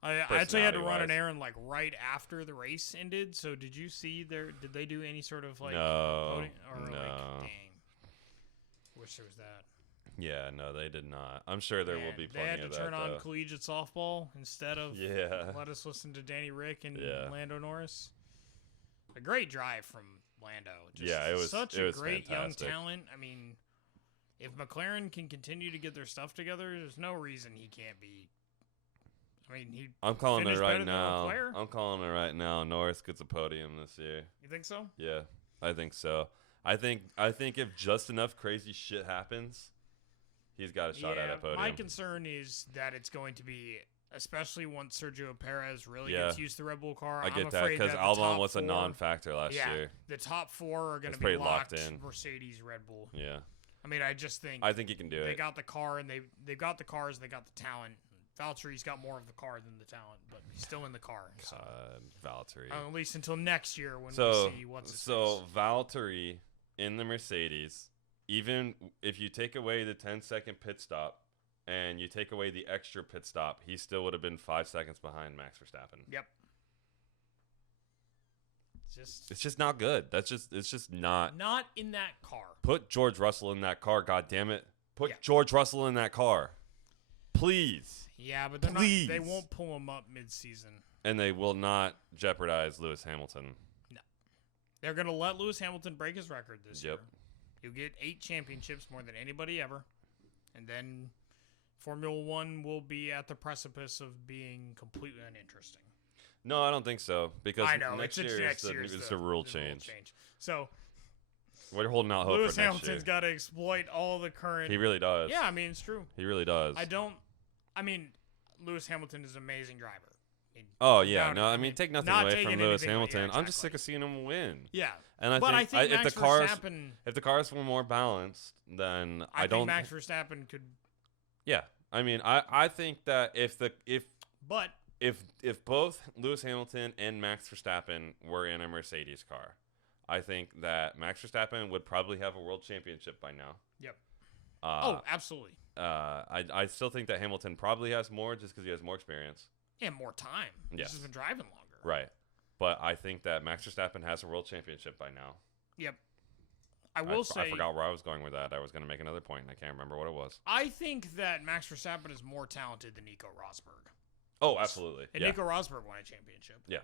I'd say I had to run an errand like right after the race ended. So did you see did they do any sort of like voting? Or like, dang. Wish there was that. Yeah, no, they did not. I'm sure there will be plenty of that. They had to turn on collegiate softball instead of let us listen to Danny Rick and Lando Norris. A great drive from Lando. Just it was such a great fantastic young talent. I mean, if McLaren can continue to get their stuff together, there's no reason he can't be. I mean, I'm calling it right now. I'm calling it right now. Norris gets a podium this year. You think so? Yeah, I think so. I think if just enough crazy shit happens, he's got a shot at a podium. My concern is that it's going to be, especially once Sergio Perez really gets used to the Red Bull car. I get that because Albon was a non-factor last year. The top 4 are going to be locked in Mercedes, Red Bull. Yeah. I mean, I just think he can do they it. got the car, and they've got the cars, they got the talent. Valtteri's got more of the car than the talent, but he's still in the car. So. Valtteri. At least until next year when we see what's his So face. Valtteri in the Mercedes, even if you take away the 10-second pit stop and you take away the extra pit stop, he still would have been 5 seconds behind Max Verstappen. Yep. It's just not good. It's just not in that car. Put George Russell in that car, god damn it. Put Yeah. George Russell in that car. Please. Yeah, but they won't pull him up mid-season. And they will not jeopardize Lewis Hamilton. No. They're going to let Lewis Hamilton break his record this year. Yep. He'll get 8 championships, more than anybody ever. And then Formula One will be at the precipice of being completely uninteresting. No, I don't think so. Because I know, next it's year next is year's the rule change. So We're holding out hope Lewis for next Hamilton's year. got to exploit all the current... He really does. Yeah, I mean, it's true. He really does. Lewis Hamilton is an amazing driver. Oh, yeah. No, I mean, take nothing not away taking from Lewis anything away, Hamilton. yeah, I'm just exactly. sick of seeing him win. Yeah. And I But think, I think if Max Verstappen... If the cars were more balanced, then I think Max Verstappen could... Yeah. I mean, I think that if both Lewis Hamilton and Max Verstappen were in a Mercedes car, I think that Max Verstappen would probably have a world championship by now. Yep. Oh, absolutely. I still think that Hamilton probably has more just because he has more experience. And more time. Yes. He's just been driving longer. Right. But I think that Max Verstappen has a world championship by now. Yep. I forgot where I was going with that. I was going to make another point, and I can't remember what it was. I think that Max Verstappen is more talented than Nico Rosberg. Oh, absolutely. And yeah. Nico Rosberg won a championship. Yeah.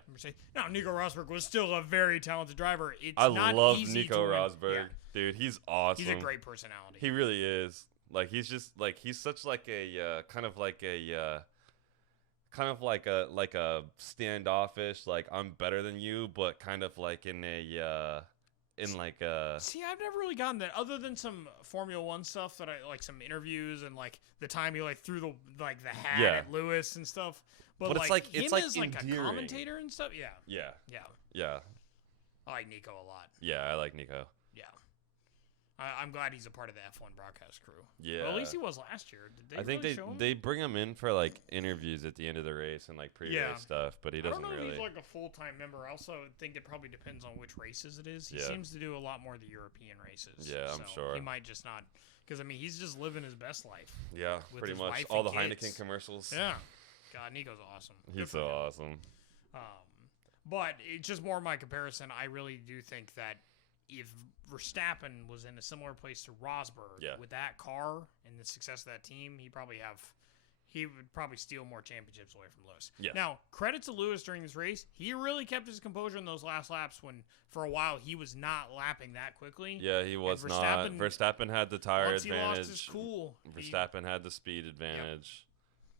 Now, Nico Rosberg was still a very talented driver. I love Nico Rosberg. Yeah. Dude, he's awesome. He's a great personality. He really is. Like, he's just, like, he's such, like, a, kind of like a standoffish, like, I'm better than you, but kind of like in a, See, I've never really gotten that, other than some Formula One stuff that I, like, some interviews and, like, the time he, like, threw the hat at Lewis and stuff. But it's like, him like as, like a commentator and stuff, yeah. I like Nico a lot. Yeah, I like Nico. Yeah. I'm glad he's a part of the F1 broadcast crew. Yeah. Well, at least he was last year. Did they I think really show him? they bring him in for, like, interviews at the end of the race and, like, pre-race stuff, but he doesn't really. I don't know if he's, like, a full-time member. I also think it probably depends on which races it is. He seems to do a lot more of the European races. Yeah, I'm sure. He might just not... Because, I mean, he's just living his best life. Yeah, pretty much. All the Heineken commercials. Yeah. God, Nico's awesome. He's so awesome. But it's just more my comparison. I really do think that if Verstappen was in a similar place to Rosberg with that car and the success of that team, he would probably steal more championships away from Lewis. Yes. Now, credit to Lewis during this race. He really kept his composure in those last laps when, for a while, he was not lapping that quickly. Yeah, he was not. Verstappen had the tire once advantage. He lost his cool. Verstappen had the speed advantage.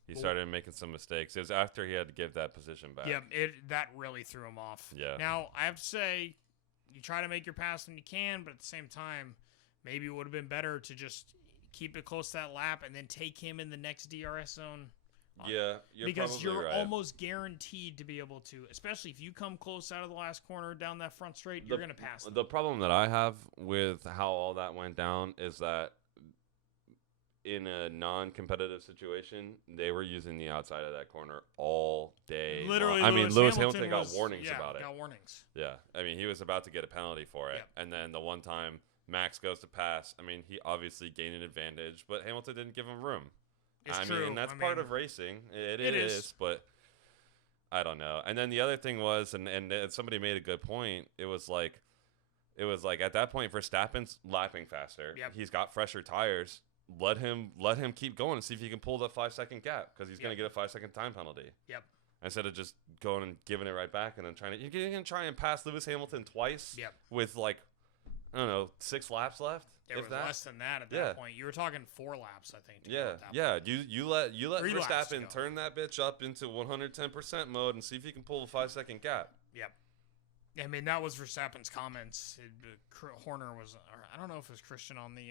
He started making some mistakes. It was after he had to give that position back. Yeah, that really threw him off. Yeah. Now, I have to say, you try to make your pass when you can, but at the same time, maybe it would have been better to keep it close to that lap and then take him in the next DRS zone. Yeah, because you're right. almost guaranteed to be able to, especially if you come close out of the last corner down that front straight, you're going to pass them. The problem that I have with how all that went down is that in a non-competitive situation, they were using the outside of that corner all day. Literally, Lewis Hamilton got warnings about it. Got warnings. Yeah, I mean, he was about to get a penalty for it, and then the one time Max goes to pass, I mean, he obviously gained an advantage, but Hamilton didn't give him room. It's true. And that's part of racing. It is, but I don't know. And then the other thing was, and somebody made a good point. It was like at that point, Verstappen's lapping faster. Yep. He's got fresher tires. Let him keep going and see if he can pull that 5-second gap, because he's going to get a 5-second time penalty. Yep. Instead of just going and giving it right back and then you're going to try and pass Lewis Hamilton twice. Yep. With, like, I don't know, 6 laps left. There was less than that at that point. You were talking 4 laps, I think. You let Verstappen to turn that bitch up into 110% mode and see if he can pull a 5-second gap. Yep. I mean, that was Verstappen's comments. Horner was, I don't know if it was Christian on the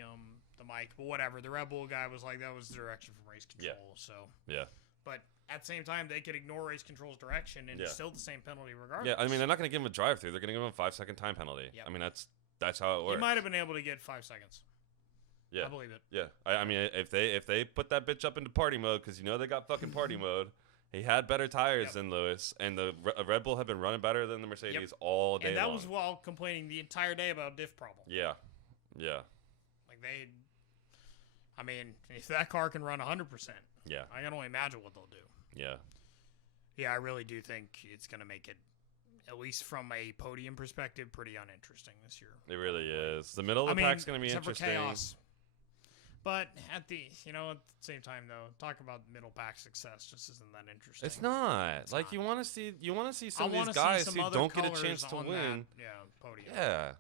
mic, but whatever. The Red Bull guy was like, that was the direction from race control. Yeah. So yeah. But at the same time, they could ignore race control's direction and it's still the same penalty regardless. Yeah, I mean, they're not going to give him a drive-through. They're going to give him a 5-second time penalty. Yep. I mean, that's how it works. He might have been able to get 5 seconds. Yeah. I believe it. Yeah. I mean, if they put that bitch up into party mode, because they got fucking party mode. He had better tires than Lewis, and the Red Bull have been running better than the Mercedes all day long. And that was while complaining the entire day about diff problem. Yeah. Yeah. Like I mean, if that car can run 100%, yeah, I can only imagine what they'll do. Yeah. Yeah, I really do think it's going to make it, at least from a podium perspective, pretty uninteresting this year. It really is. The middle of the pack's going to be interesting. For chaos. But at the same time though, talk about middle pack success just isn't that interesting. It's not. You want to see some of these guys who don't get a chance to win. Podium. Yeah.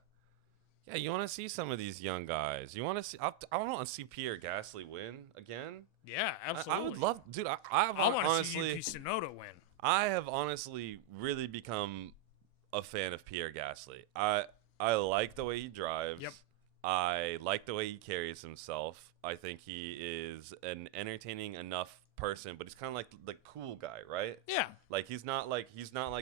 Yeah, you want to see some of these young guys. You want to see. I want to see Pierre Gasly win again. Yeah, absolutely. I would love, dude. I want honestly to see Yuki Tsunoda win. I have honestly really become a fan of Pierre Gasly. I like the way he drives. Yep. I like the way he carries himself. I think he is an entertaining enough person, but he's kind of like the cool guy, right? Yeah. Like he's not like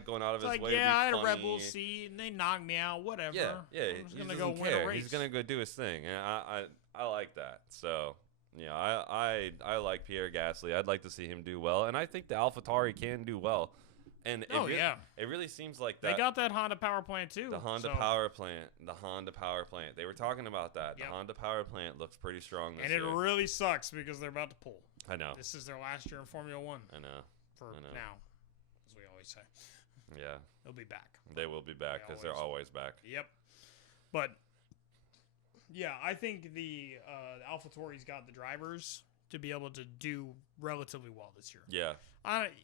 going out of his way. Yeah, I had a Red Bull seat and they knocked me out. Whatever. Yeah, yeah. I'm just gonna go win a race. He's gonna go do his thing, and I like that. So yeah, I like Pierre Gasly. I'd like to see him do well, and I think the AlphaTauri can do well. And it really seems like that. They got that Honda power plant too. The Honda power plant. They were talking about that. The Honda power plant looks pretty strong this year. And it really sucks because they're about to pull. I know. This is their last year in Formula One. I know. Now, as we always say. Yeah. They'll be back. They will be back because they're always back. Yep. But yeah, I think the AlphaTauri's got the drivers to be able to do relatively well this year. Yeah.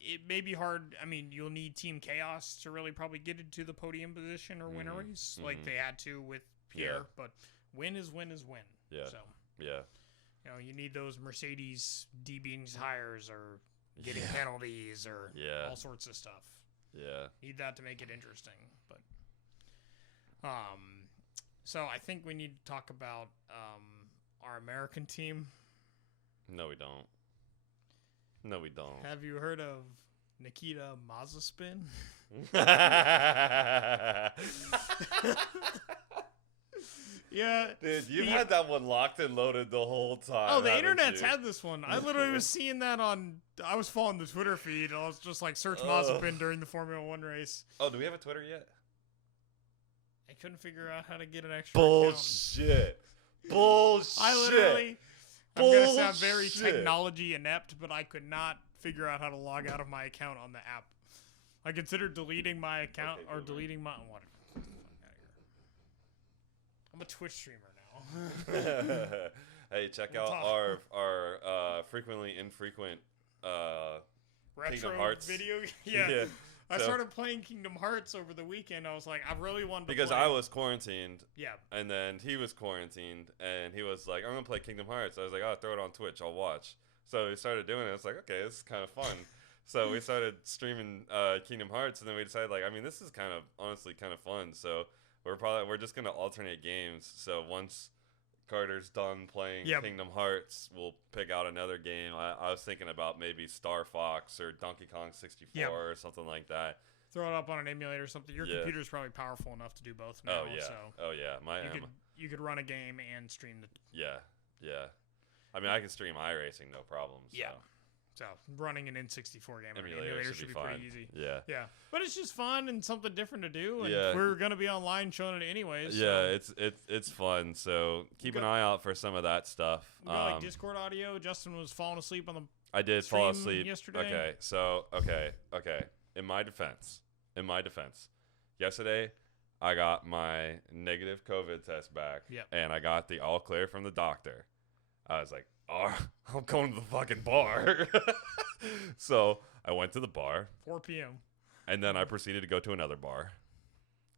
It may be hard. I mean, you'll need Team Chaos to really probably get into the podium position or win a race like they had to with Pierre. But win is win is win. Yeah. So, yeah. You need those Mercedes DBing tires or getting penalties or all sorts of stuff. Yeah. Need that to make it interesting. But so I think we need to talk about our American team. No, we don't. No, we don't. Have you heard of Nikita Mazepin? Yeah. Dude, you've had that one locked and loaded the whole time. Oh, the internet's had this one. I literally was seeing that I was following the Twitter feed, and I was just like, search Mazepin during the Formula 1 race. Oh, do we have a Twitter yet? I couldn't figure out how to get an extra Bullshit. Bullshit. I literally... I'm going to sound very technology inept, but I could not figure out how to log out of my account on the app. I considered deleting my account or deleting my... Whatever. I'm a Twitch streamer now. Hey, check out our frequently infrequent retro Kingdom Hearts video. Yeah. I started playing Kingdom Hearts over the weekend. I was like, I really wanted to because play. I was quarantined. Yeah. And then he was quarantined, and he was like, I'm going to play Kingdom Hearts. I was like, oh, throw it on Twitch. I'll watch. So we started doing it. It's like, okay, this is kind of fun. So we started streaming Kingdom Hearts, and then we decided, like, I mean, this is honestly kind of fun. So we're just going to alternate games. So once Carter's done playing Kingdom Hearts, we'll pick out another game. I was thinking about maybe Star Fox or Donkey Kong 64 or something like that. Throw it up on an emulator or something. Your computer's probably powerful enough to do both now. Oh yeah. You could run a game and stream the. Yeah. I mean, I can stream iRacing, no problem. So. Yeah. So running an N64 game emulator should be pretty easy. Yeah. But it's just fun and something different to do. And we're gonna be online showing it anyways. Yeah, it's fun. So keep an eye out for some of that stuff. We got like Discord audio. Justin was falling asleep on the. I did fall asleep yesterday. Okay. So okay. In my defense, yesterday I got my negative COVID test back. And I got the all clear from the doctor. I was like, oh, I'm going to the fucking bar. So I went to the bar. 4 p.m. And then I proceeded to go to another bar.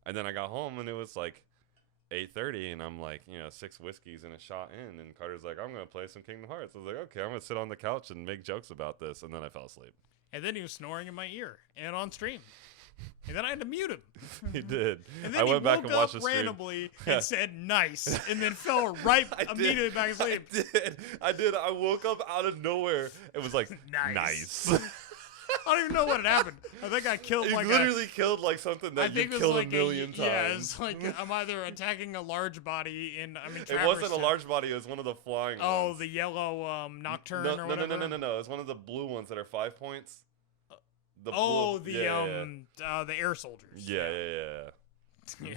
And then I got home, and it was like 8:30, and I'm like, 6 whiskeys and a shot in. And Carter's like, I'm going to play some Kingdom Hearts. I was like, okay, I'm going to sit on the couch and make jokes about this. And then I fell asleep. And then he was snoring in my ear and on stream. And then I had to mute him. He did. And then I went back and watched the stream randomly and said nice, and then fell immediately back asleep. I did. I woke up out of nowhere. It was like nice. I don't even know what had happened. I think I killed He like literally killed like something that you killed a million times. Yeah, it's like I'm either attacking a large body It wasn't a large body. It was one of the flying ones. Oh, the yellow Nocturne or whatever? No. It's one of the blue ones that are 5 points. The air soldiers. Yeah.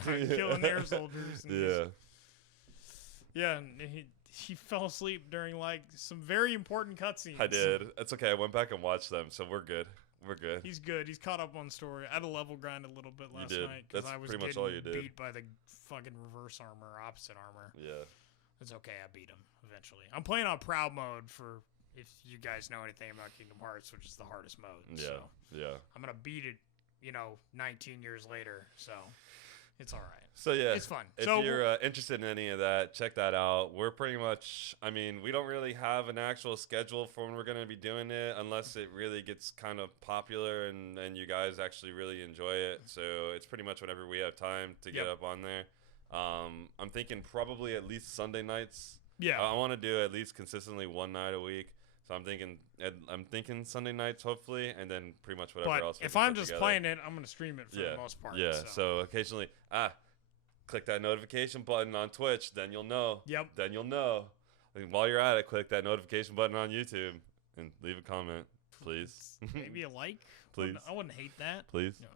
Killing air soldiers. Yeah. Yeah, and he fell asleep during like some very important cutscenes. I did. It's okay. I went back and watched them, so we're good. He's good. He's caught up on story. I had to level grind a little bit last night because I was pretty much getting all you did. beat by the fucking reverse armor, opposite armor. Yeah. It's okay. I beat him eventually. I'm playing on proud mode for if you guys know anything about Kingdom Hearts, which is the hardest mode. Yeah. So Yeah. I'm gonna beat it, 19 years later. So it's all right. So yeah, it's fun. If you're interested in any of that, check that out. We're pretty much, we don't really have an actual schedule for when we're going to be doing it unless it really gets kind of popular and you guys actually really enjoy it. So it's pretty much whenever we have time to get up on there. I'm thinking probably at least Sunday nights. Yeah. I want to do at least consistently one night a week. So I'm thinking Sunday nights, hopefully, and then pretty much whatever else. If I'm just playing it, I'm going to stream it for the most part. Yeah, so occasionally, click that notification button on Twitch, then you'll know. Yep. Then you'll know. And while you're at it, click that notification button on YouTube and leave a comment, please. Maybe a like. Please. I wouldn't hate that. Please. No.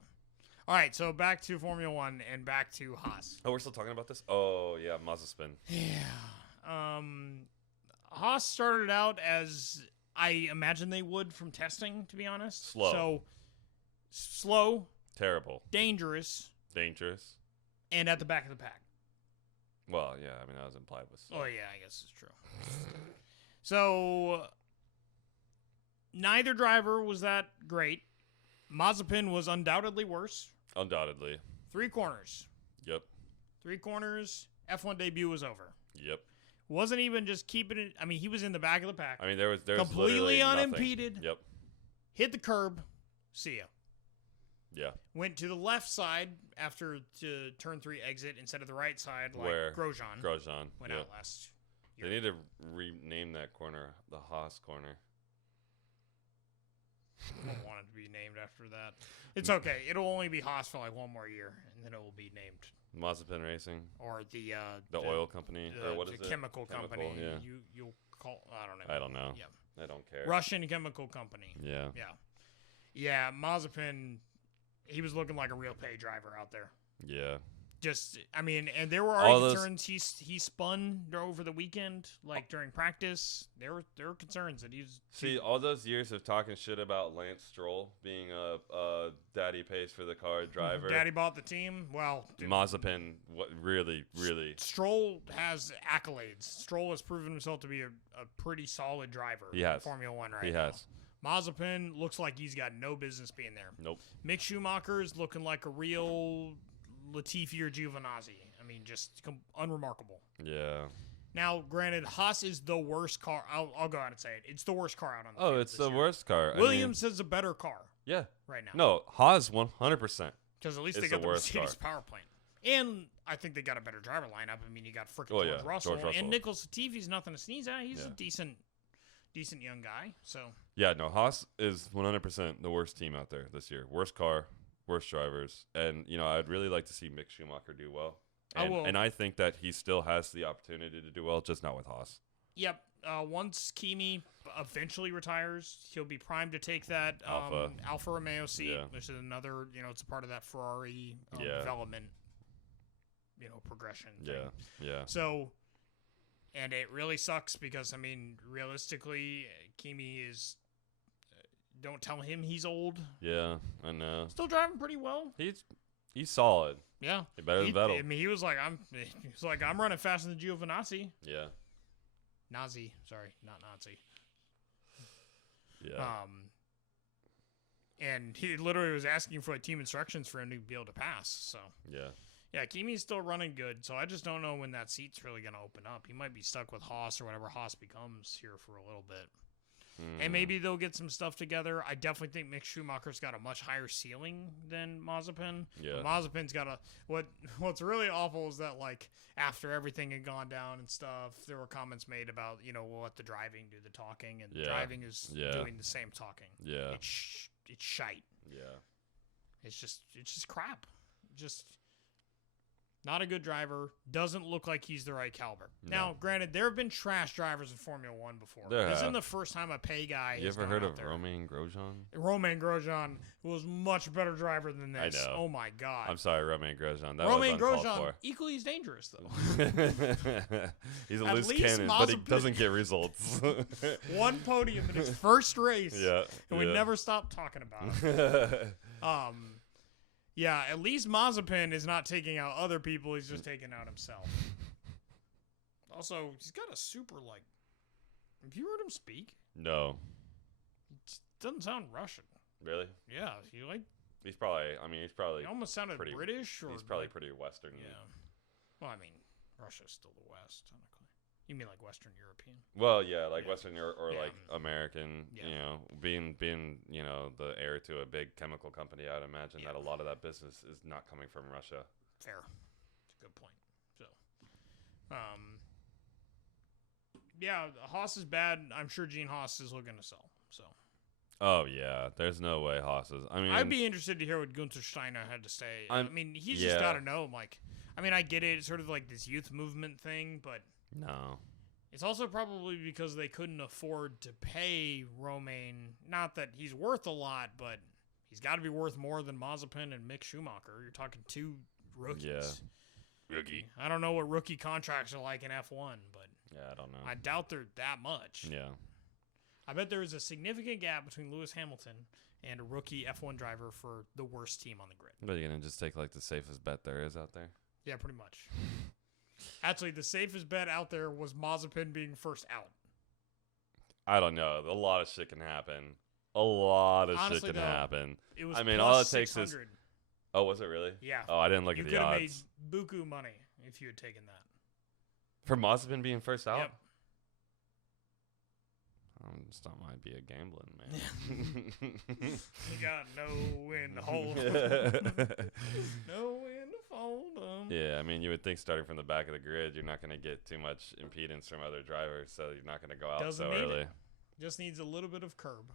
All right, so back to Formula One and back to Haas. Oh, we're still talking about this? Oh, yeah, Mazepin. Yeah. Haas started out as I imagine they would from testing, to be honest. Slow. So, slow. Terrible. Dangerous. And at the back of the pack. Well, yeah, that was implied with slow. Oh, yeah, I guess it's true. So, neither driver was that great. Mazepin was undoubtedly worse. Undoubtedly. 3 corners. Yep. 3 corners. F1 debut was over. Yep. Wasn't even just keeping it. He was in the back of the pack. There was completely unimpeded. Nothing. Yep. Hit the curb. See ya. Yeah. Went to the left side after to turn 3 exit instead of the right side, like Where Grosjean went out last year. They need to rename that corner the Haas corner. I don't want it to be named after that. It's okay. It'll only be Haas for like 1 more year, and then it will be named Mazepin Racing, or the oil company, or what is it? Chemical company. Yeah. You'll call. I don't know. Yeah. I don't care. Russian chemical company. Yeah. Yeah. Mazepin, he was looking like a real pay driver out there. Yeah. And there were already concerns. He spun over the weekend, like during practice. There were concerns that all those years of talking shit about Lance Stroll being a daddy pays for the car driver. Daddy bought the team. Well, Mazepin, really. Stroll has accolades. Stroll has proven himself to be a pretty solid driver. He has. In Formula One right now. He has. Mazepin looks like he's got no business being there. Nope. Mick Schumacher's looking like a real Latifi or Giovinazzi. Just unremarkable. Yeah. Now, granted, Haas is the worst car. I'll go out and say it. It's the worst car out on the field. Oh, it's the worst car. Williams is a better car. Yeah. Right now. No, Haas 100%. Because at least they got the Mercedes power plant. And I think they got a better driver lineup. You got freaking George Russell. And Nicholas Latifi's nothing to sneeze at. He's a decent young guy. So. Yeah, no, Haas is 100% the worst team out there this year. Worst car, worst drivers. And, I'd really like to see Mick Schumacher do well. And I think that he still has the opportunity to do well, just not with Haas. Yep. Once Kimi eventually retires, he'll be primed to take that Alfa Romeo seat, which is another, it's a part of that Ferrari development, progression thing. Yeah. So, and it really sucks because, realistically, Kimi is... don't tell him he's old. Yeah, I know. Still driving pretty well. He's solid. Yeah. Better than Vettel. He was like, I'm running faster than Giovinazzi. Yeah. Nazi. Sorry, not Nazi. Yeah. And he literally was asking for team instructions for him to be able to pass. So. Yeah. Yeah, Kimi's still running good, so I just don't know when that seat's really going to open up. He might be stuck with Haas or whatever Haas becomes here for a little bit. And maybe they'll get some stuff together. I definitely think Mick Schumacher's got a much higher ceiling than Mazepin. Yeah. Mazepin's got what's really awful is that, after everything had gone down and stuff, there were comments made about, we'll let the driving do the talking, and driving is doing the same talking. Yeah. shite. Yeah. It's just crap. Just not a good driver. Doesn't look like he's the right caliber. No. Now, granted, there have been trash drivers in Formula One before. There This have. isn't the first time a pay guy. You has ever gone heard out of there. Romain Grosjean? Romain Grosjean was much better driver than this. I know. Oh my god. I'm sorry, Romain Grosjean. That Romain was uncalled Grosjean for. equally as dangerous though. He's a At loose least cannon, but he Mazepin- doesn't get results. One podium in his first race. Yeah. And we never stopped talking about it. Yeah, at least Mazepin is not taking out other people. He's just taking out himself. Also, he's got a super, like... Have you heard him speak? No. It doesn't sound Russian. Really? Yeah, he like... He's probably He almost sounded pretty British. Or he's probably like, pretty Western. Yeah. Well, I mean, Russia's still the West, technically. You mean like Western European? Well, yeah, like Yeah. Western Europe or Yeah. like American. Yeah. You know, being you know the heir to a big chemical company, I'd imagine Yeah. that a lot of that business is not coming from Russia. Fair. It's a good point. So, yeah, Haas is bad. I'm sure Gene Haas is looking to sell. So, Oh yeah, there's no way Haas's. I mean, I'd be interested to hear what Gunther Steiner had to say. I mean, he's just yeah. got to know. Like, I mean, I get it. It's sort of like this youth movement thing, but no. it's also probably because they couldn't afford to pay Romain. Not that he's worth a lot, but he's got to be worth more than Mazepin and Mick Schumacher. You're talking two rookies. Yeah. Rookie. I don't know what rookie contracts are like in F1, but Yeah, I don't know. I doubt they're that much. Yeah. I bet there is a significant gap between Lewis Hamilton and a rookie F1 driver for the worst team on the grid. But you're gonna just take like the safest bet there is out there. Yeah, pretty much. Actually, the safest bet out there was Mazepin being first out. I don't know. A lot of shit can happen. A lot of Honestly, shit can though, happen. It was I mean, plus all it takes is. 600. Oh, was it really? Yeah. Oh, I didn't look You at could the have made odds. buku money if you had taken that. For Mazepin being first out? Yep. That might be a gambling, man. You got no win to hold. No win to fold 'em. Yeah, I mean, you would think starting from the back of the grid, you're not going to get too much impedance from other drivers, so you're not going to go out Doesn't so need early. it. Just needs a little bit of curb.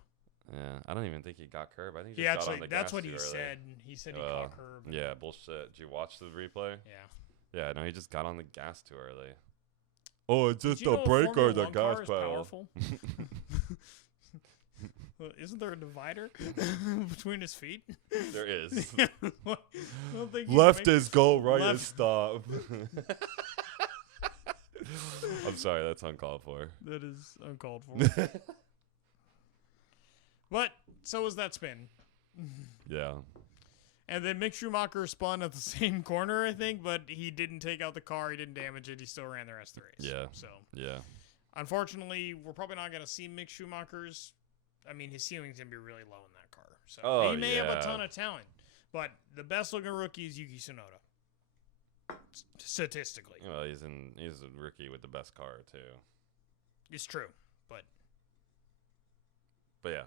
Yeah, I don't even think he got curb. I think he He just got actually, on the that's gas what too he early. said. He said he caught curb. Yeah, bullshit. Did you watch the replay? Yeah. Yeah, no, he just got on the gas too early. Oh, it's Did just you know a a brake Formula or the 1 car gas is pedal. powerful? Well, isn't there a divider between his feet? There is. I don't think you Left can make- is go, right Left- is stop. I'm sorry, that's uncalled for. That is uncalled for. But so was that spin. Yeah. And then Mick Schumacher spun at the same corner, I think, but he didn't take out the car. He didn't damage it. He still ran the rest of the race. Yeah. So, Yeah. unfortunately, we're probably not going to see Mick Schumacher's. I mean, his ceiling's going to be really low in that car. So, Oh, he may have yeah. a ton of talent, but the best looking rookie is Yuki Tsunoda. Statistically. Well, he's a rookie with the best car too. It's true, but But yeah.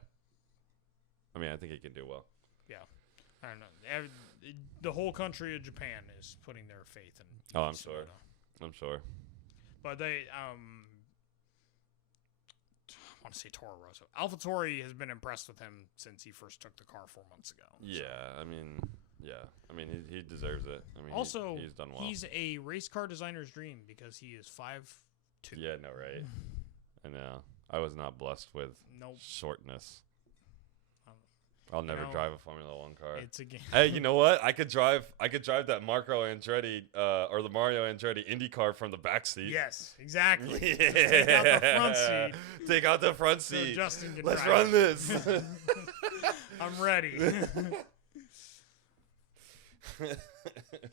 I mean, I think he can do well. yeah. I don't know. The whole country of Japan is putting their faith in Yuki Oh, I'm Tsunoda. sure. I'm sure. But they, I want to say Toro Rosso. AlphaTauri has been impressed with him since he first took the car 4 months ago. Yeah, I mean, he deserves it. I mean, Also, he's done well. he's a race car designer's dream because he is 5'2". Yeah, no, right. I know. I was not blessed with Nope. shortness. Um, I'll never know, drive a Formula One car. It's a game. Hey, you know what? I could drive that Marco Andretti or the Mario Andretti Indy car from the back seat. Yes, exactly. Yeah. Take out the front seat. Take out the front So seat. Justin can Let's drive. run this. I'm ready.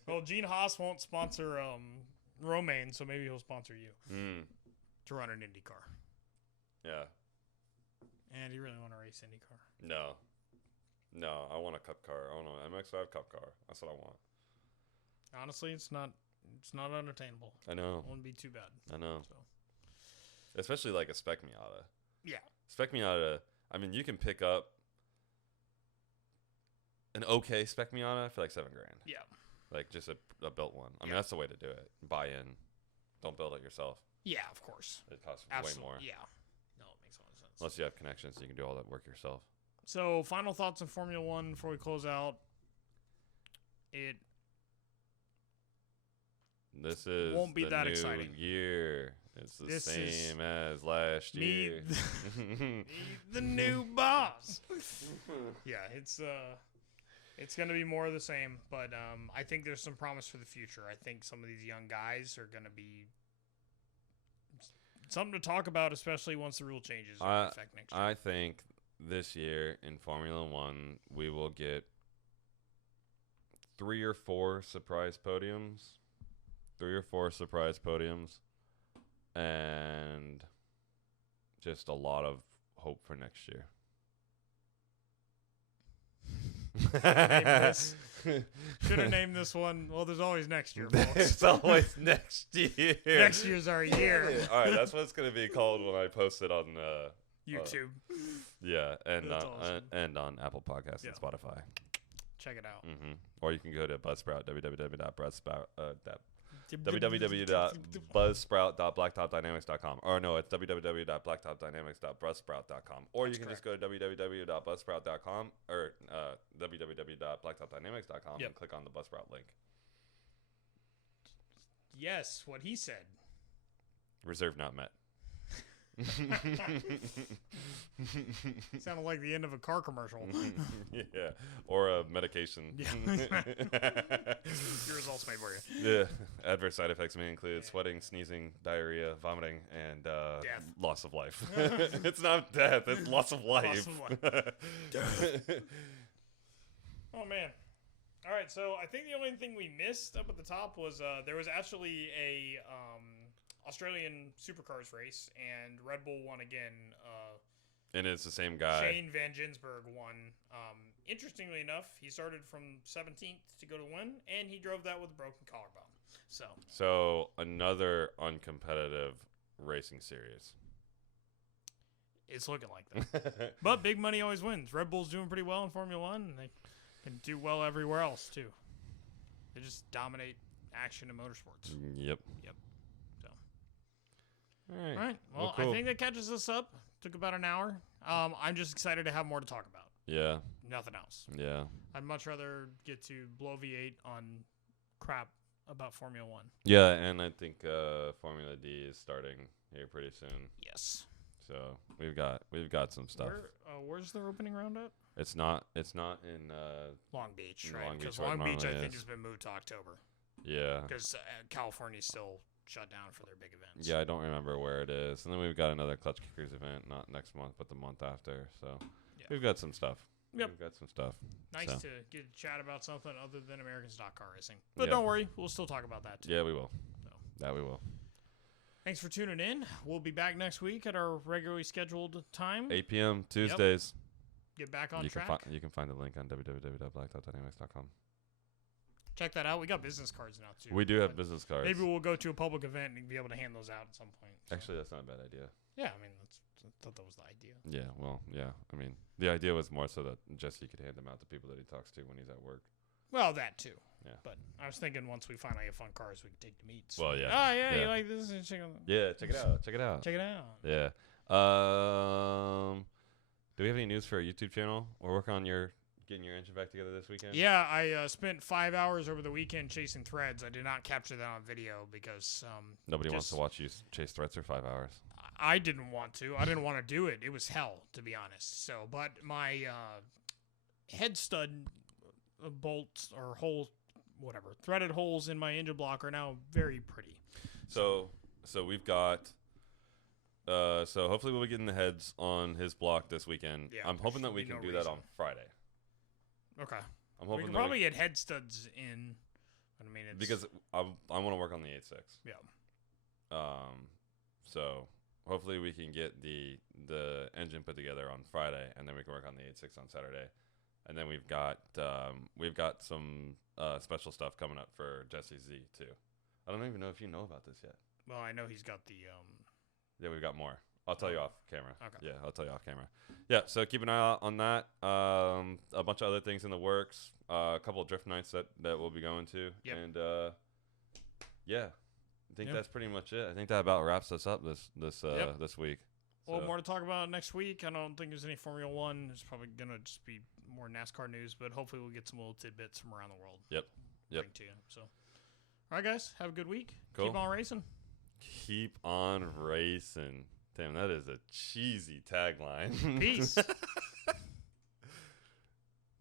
Well, Gene Haas won't sponsor Romain, so maybe he'll sponsor you to run an Indy car. Yeah. And you really want to race Indy car? No, I want a cup car. I want an Mx5 Cup car. That's what I want. Honestly, it's not unattainable. I know. It wouldn't be too bad. I know. So. Especially like a Spec Miata. Yeah. Spec Miata, I mean, you can pick up an okay Spec Miata for like $7,000. Yeah. Like just a built one. I mean, Yeah. that's the way to do it. Buy in. Don't build it yourself. Yeah, of course. It costs Absolutely. way more. Yeah. No, it makes a lot of sense. Unless you have connections, you can do all that work yourself. So, final thoughts on Formula One before we close out. This is won't be the that new exciting. Year. It's the This same as last year. Meet the new boss. Yeah, it's going to be more of the same, but I think there's some promise for the future. I think some of these young guys are going to be something to talk about, especially once the rule changes are in effect next year. I think this year in Formula One, we will get 3 or 4 surprise podiums. 3 or 4 surprise podiums. And just a lot of hope for next year. Should have named this one. Well, there's always next year, folks. It's always next year. Next year's our year. All right, that's what it's going to be called when I post it on YouTube. And Awesome. and on Apple Podcasts and Spotify. Check it out. Or you can go to Buzzsprout, www.buzzsprout.blacktopdynamics.com. Or no, it's www.blacktopdynamics.buzzsprout.com. Or you can just go to www.buzzsprout.com or www.blacktopdynamics.com and click on the Buzzsprout link. Yes, what he said. Reserve not met. Sounded like the end of a car commercial. Yeah, or a medication. Yeah. Your results may for you. Yeah, adverse side effects may include sweating, sneezing, diarrhea, vomiting, and death. Loss of life. It's not death; it's loss of life. Loss of life. Oh man! All right, so I think the only thing we missed up at the top was there was actually a Australian Supercars race, and Red Bull won again. And it's the same guy. Shane Van Gisbergen won. Interestingly enough, he started from 17th to go to win, and he drove that with a broken collarbone. So another uncompetitive racing series. It's looking like that. But big money always wins. Red Bull's doing pretty well in Formula One, and they can do well everywhere else too. They just dominate action in motorsports. Yep. So. All All right. Well, cool. I think that catches us up. Took about an hour. I'm just excited to have more to talk about. Yeah. Nothing else. Yeah. I'd much rather get to blow V8 on crap about Formula One. Yeah, and I think Formula D is starting here pretty soon. Yes. So we've got some stuff. Where's their opening round at? It's not in Long Beach, in right? Long Beach Because where it Long Beach, I normally think, is. has been moved to October. Yeah. Because California's still shut down for their big events. Yeah, I don't remember where it is. And then we've got another Clutch Kickers event, not next month, but the month after. So we've got some stuff. Yep. We've got some stuff. Nice So. to get to chat about something other than American stock car racing. But don't worry, we'll still talk about that too. Yeah, we will. So. That we will. Thanks for tuning in. We'll be back next week at our regularly scheduled time. 8 p.m. Tuesdays. Get back on track. You can find the link on www.blacktopdynamics.com. Check that out. We got business cards now too. We do have business cards. Maybe we'll go to a public event and be able to hand those out at some point. So. Actually, that's not a bad idea. Yeah, I mean, I thought that was the idea. Yeah, well, yeah. I mean, the idea was more so that Jesse could hand them out to people that he talks to when he's at work. Well, that too. Yeah. But I was thinking once we finally have fun cars, we can take to meets. Well, yeah. Oh, yeah, Yeah. you like this? Check Check it out. Check it out. it out. Yeah. Do we have any news for our YouTube channel? We're working on getting your engine back together this weekend. Yeah, I spent 5 hours over the weekend chasing threads. I did not capture that on video because Nobody wants to watch you chase threats for 5 hours. I didn't want to. I didn't want to do it. It was hell, to be honest. So, but my head stud bolts or holes, whatever, threaded holes in my engine block are now very pretty. So we've got. So hopefully we'll be getting the heads on his block this weekend. Yeah, I'm hoping that we there's can no do that reason. on Friday. Okay. I'm We hoping can that probably get head studs in. But I mean, it's because I want to work on the 8.6. Yeah. So hopefully we can get the engine put together on Friday, and then we can work on the 8.6 on Saturday, and then we've got some special stuff coming up for Jesse Z too. I don't even know if you know about this yet. Well, I know he's got the. Yeah, we've got more. I'll tell you off camera. Okay. Yeah, I'll tell you off camera. Yeah, so keep an eye out on that. A bunch of other things in the works. A couple of drift nights that we'll be going to. Yep. And yeah, I think that's pretty much it. I think that about wraps us up this week. Well, more to talk about next week. I don't think there's any Formula One. There's probably gonna just be more NASCAR news, but hopefully we'll get some little tidbits from around the world. Yep. Bring to you. So, all right, guys, have a good week. Cool. Keep on racing. Keep on racing. Damn, that is a cheesy tagline. Peace.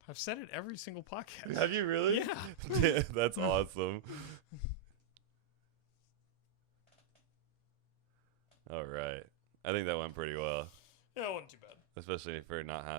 I've said it every single podcast. Have you really? Yeah. That's awesome. All right. I think that went pretty well. Yeah, it wasn't too bad. Especially for not having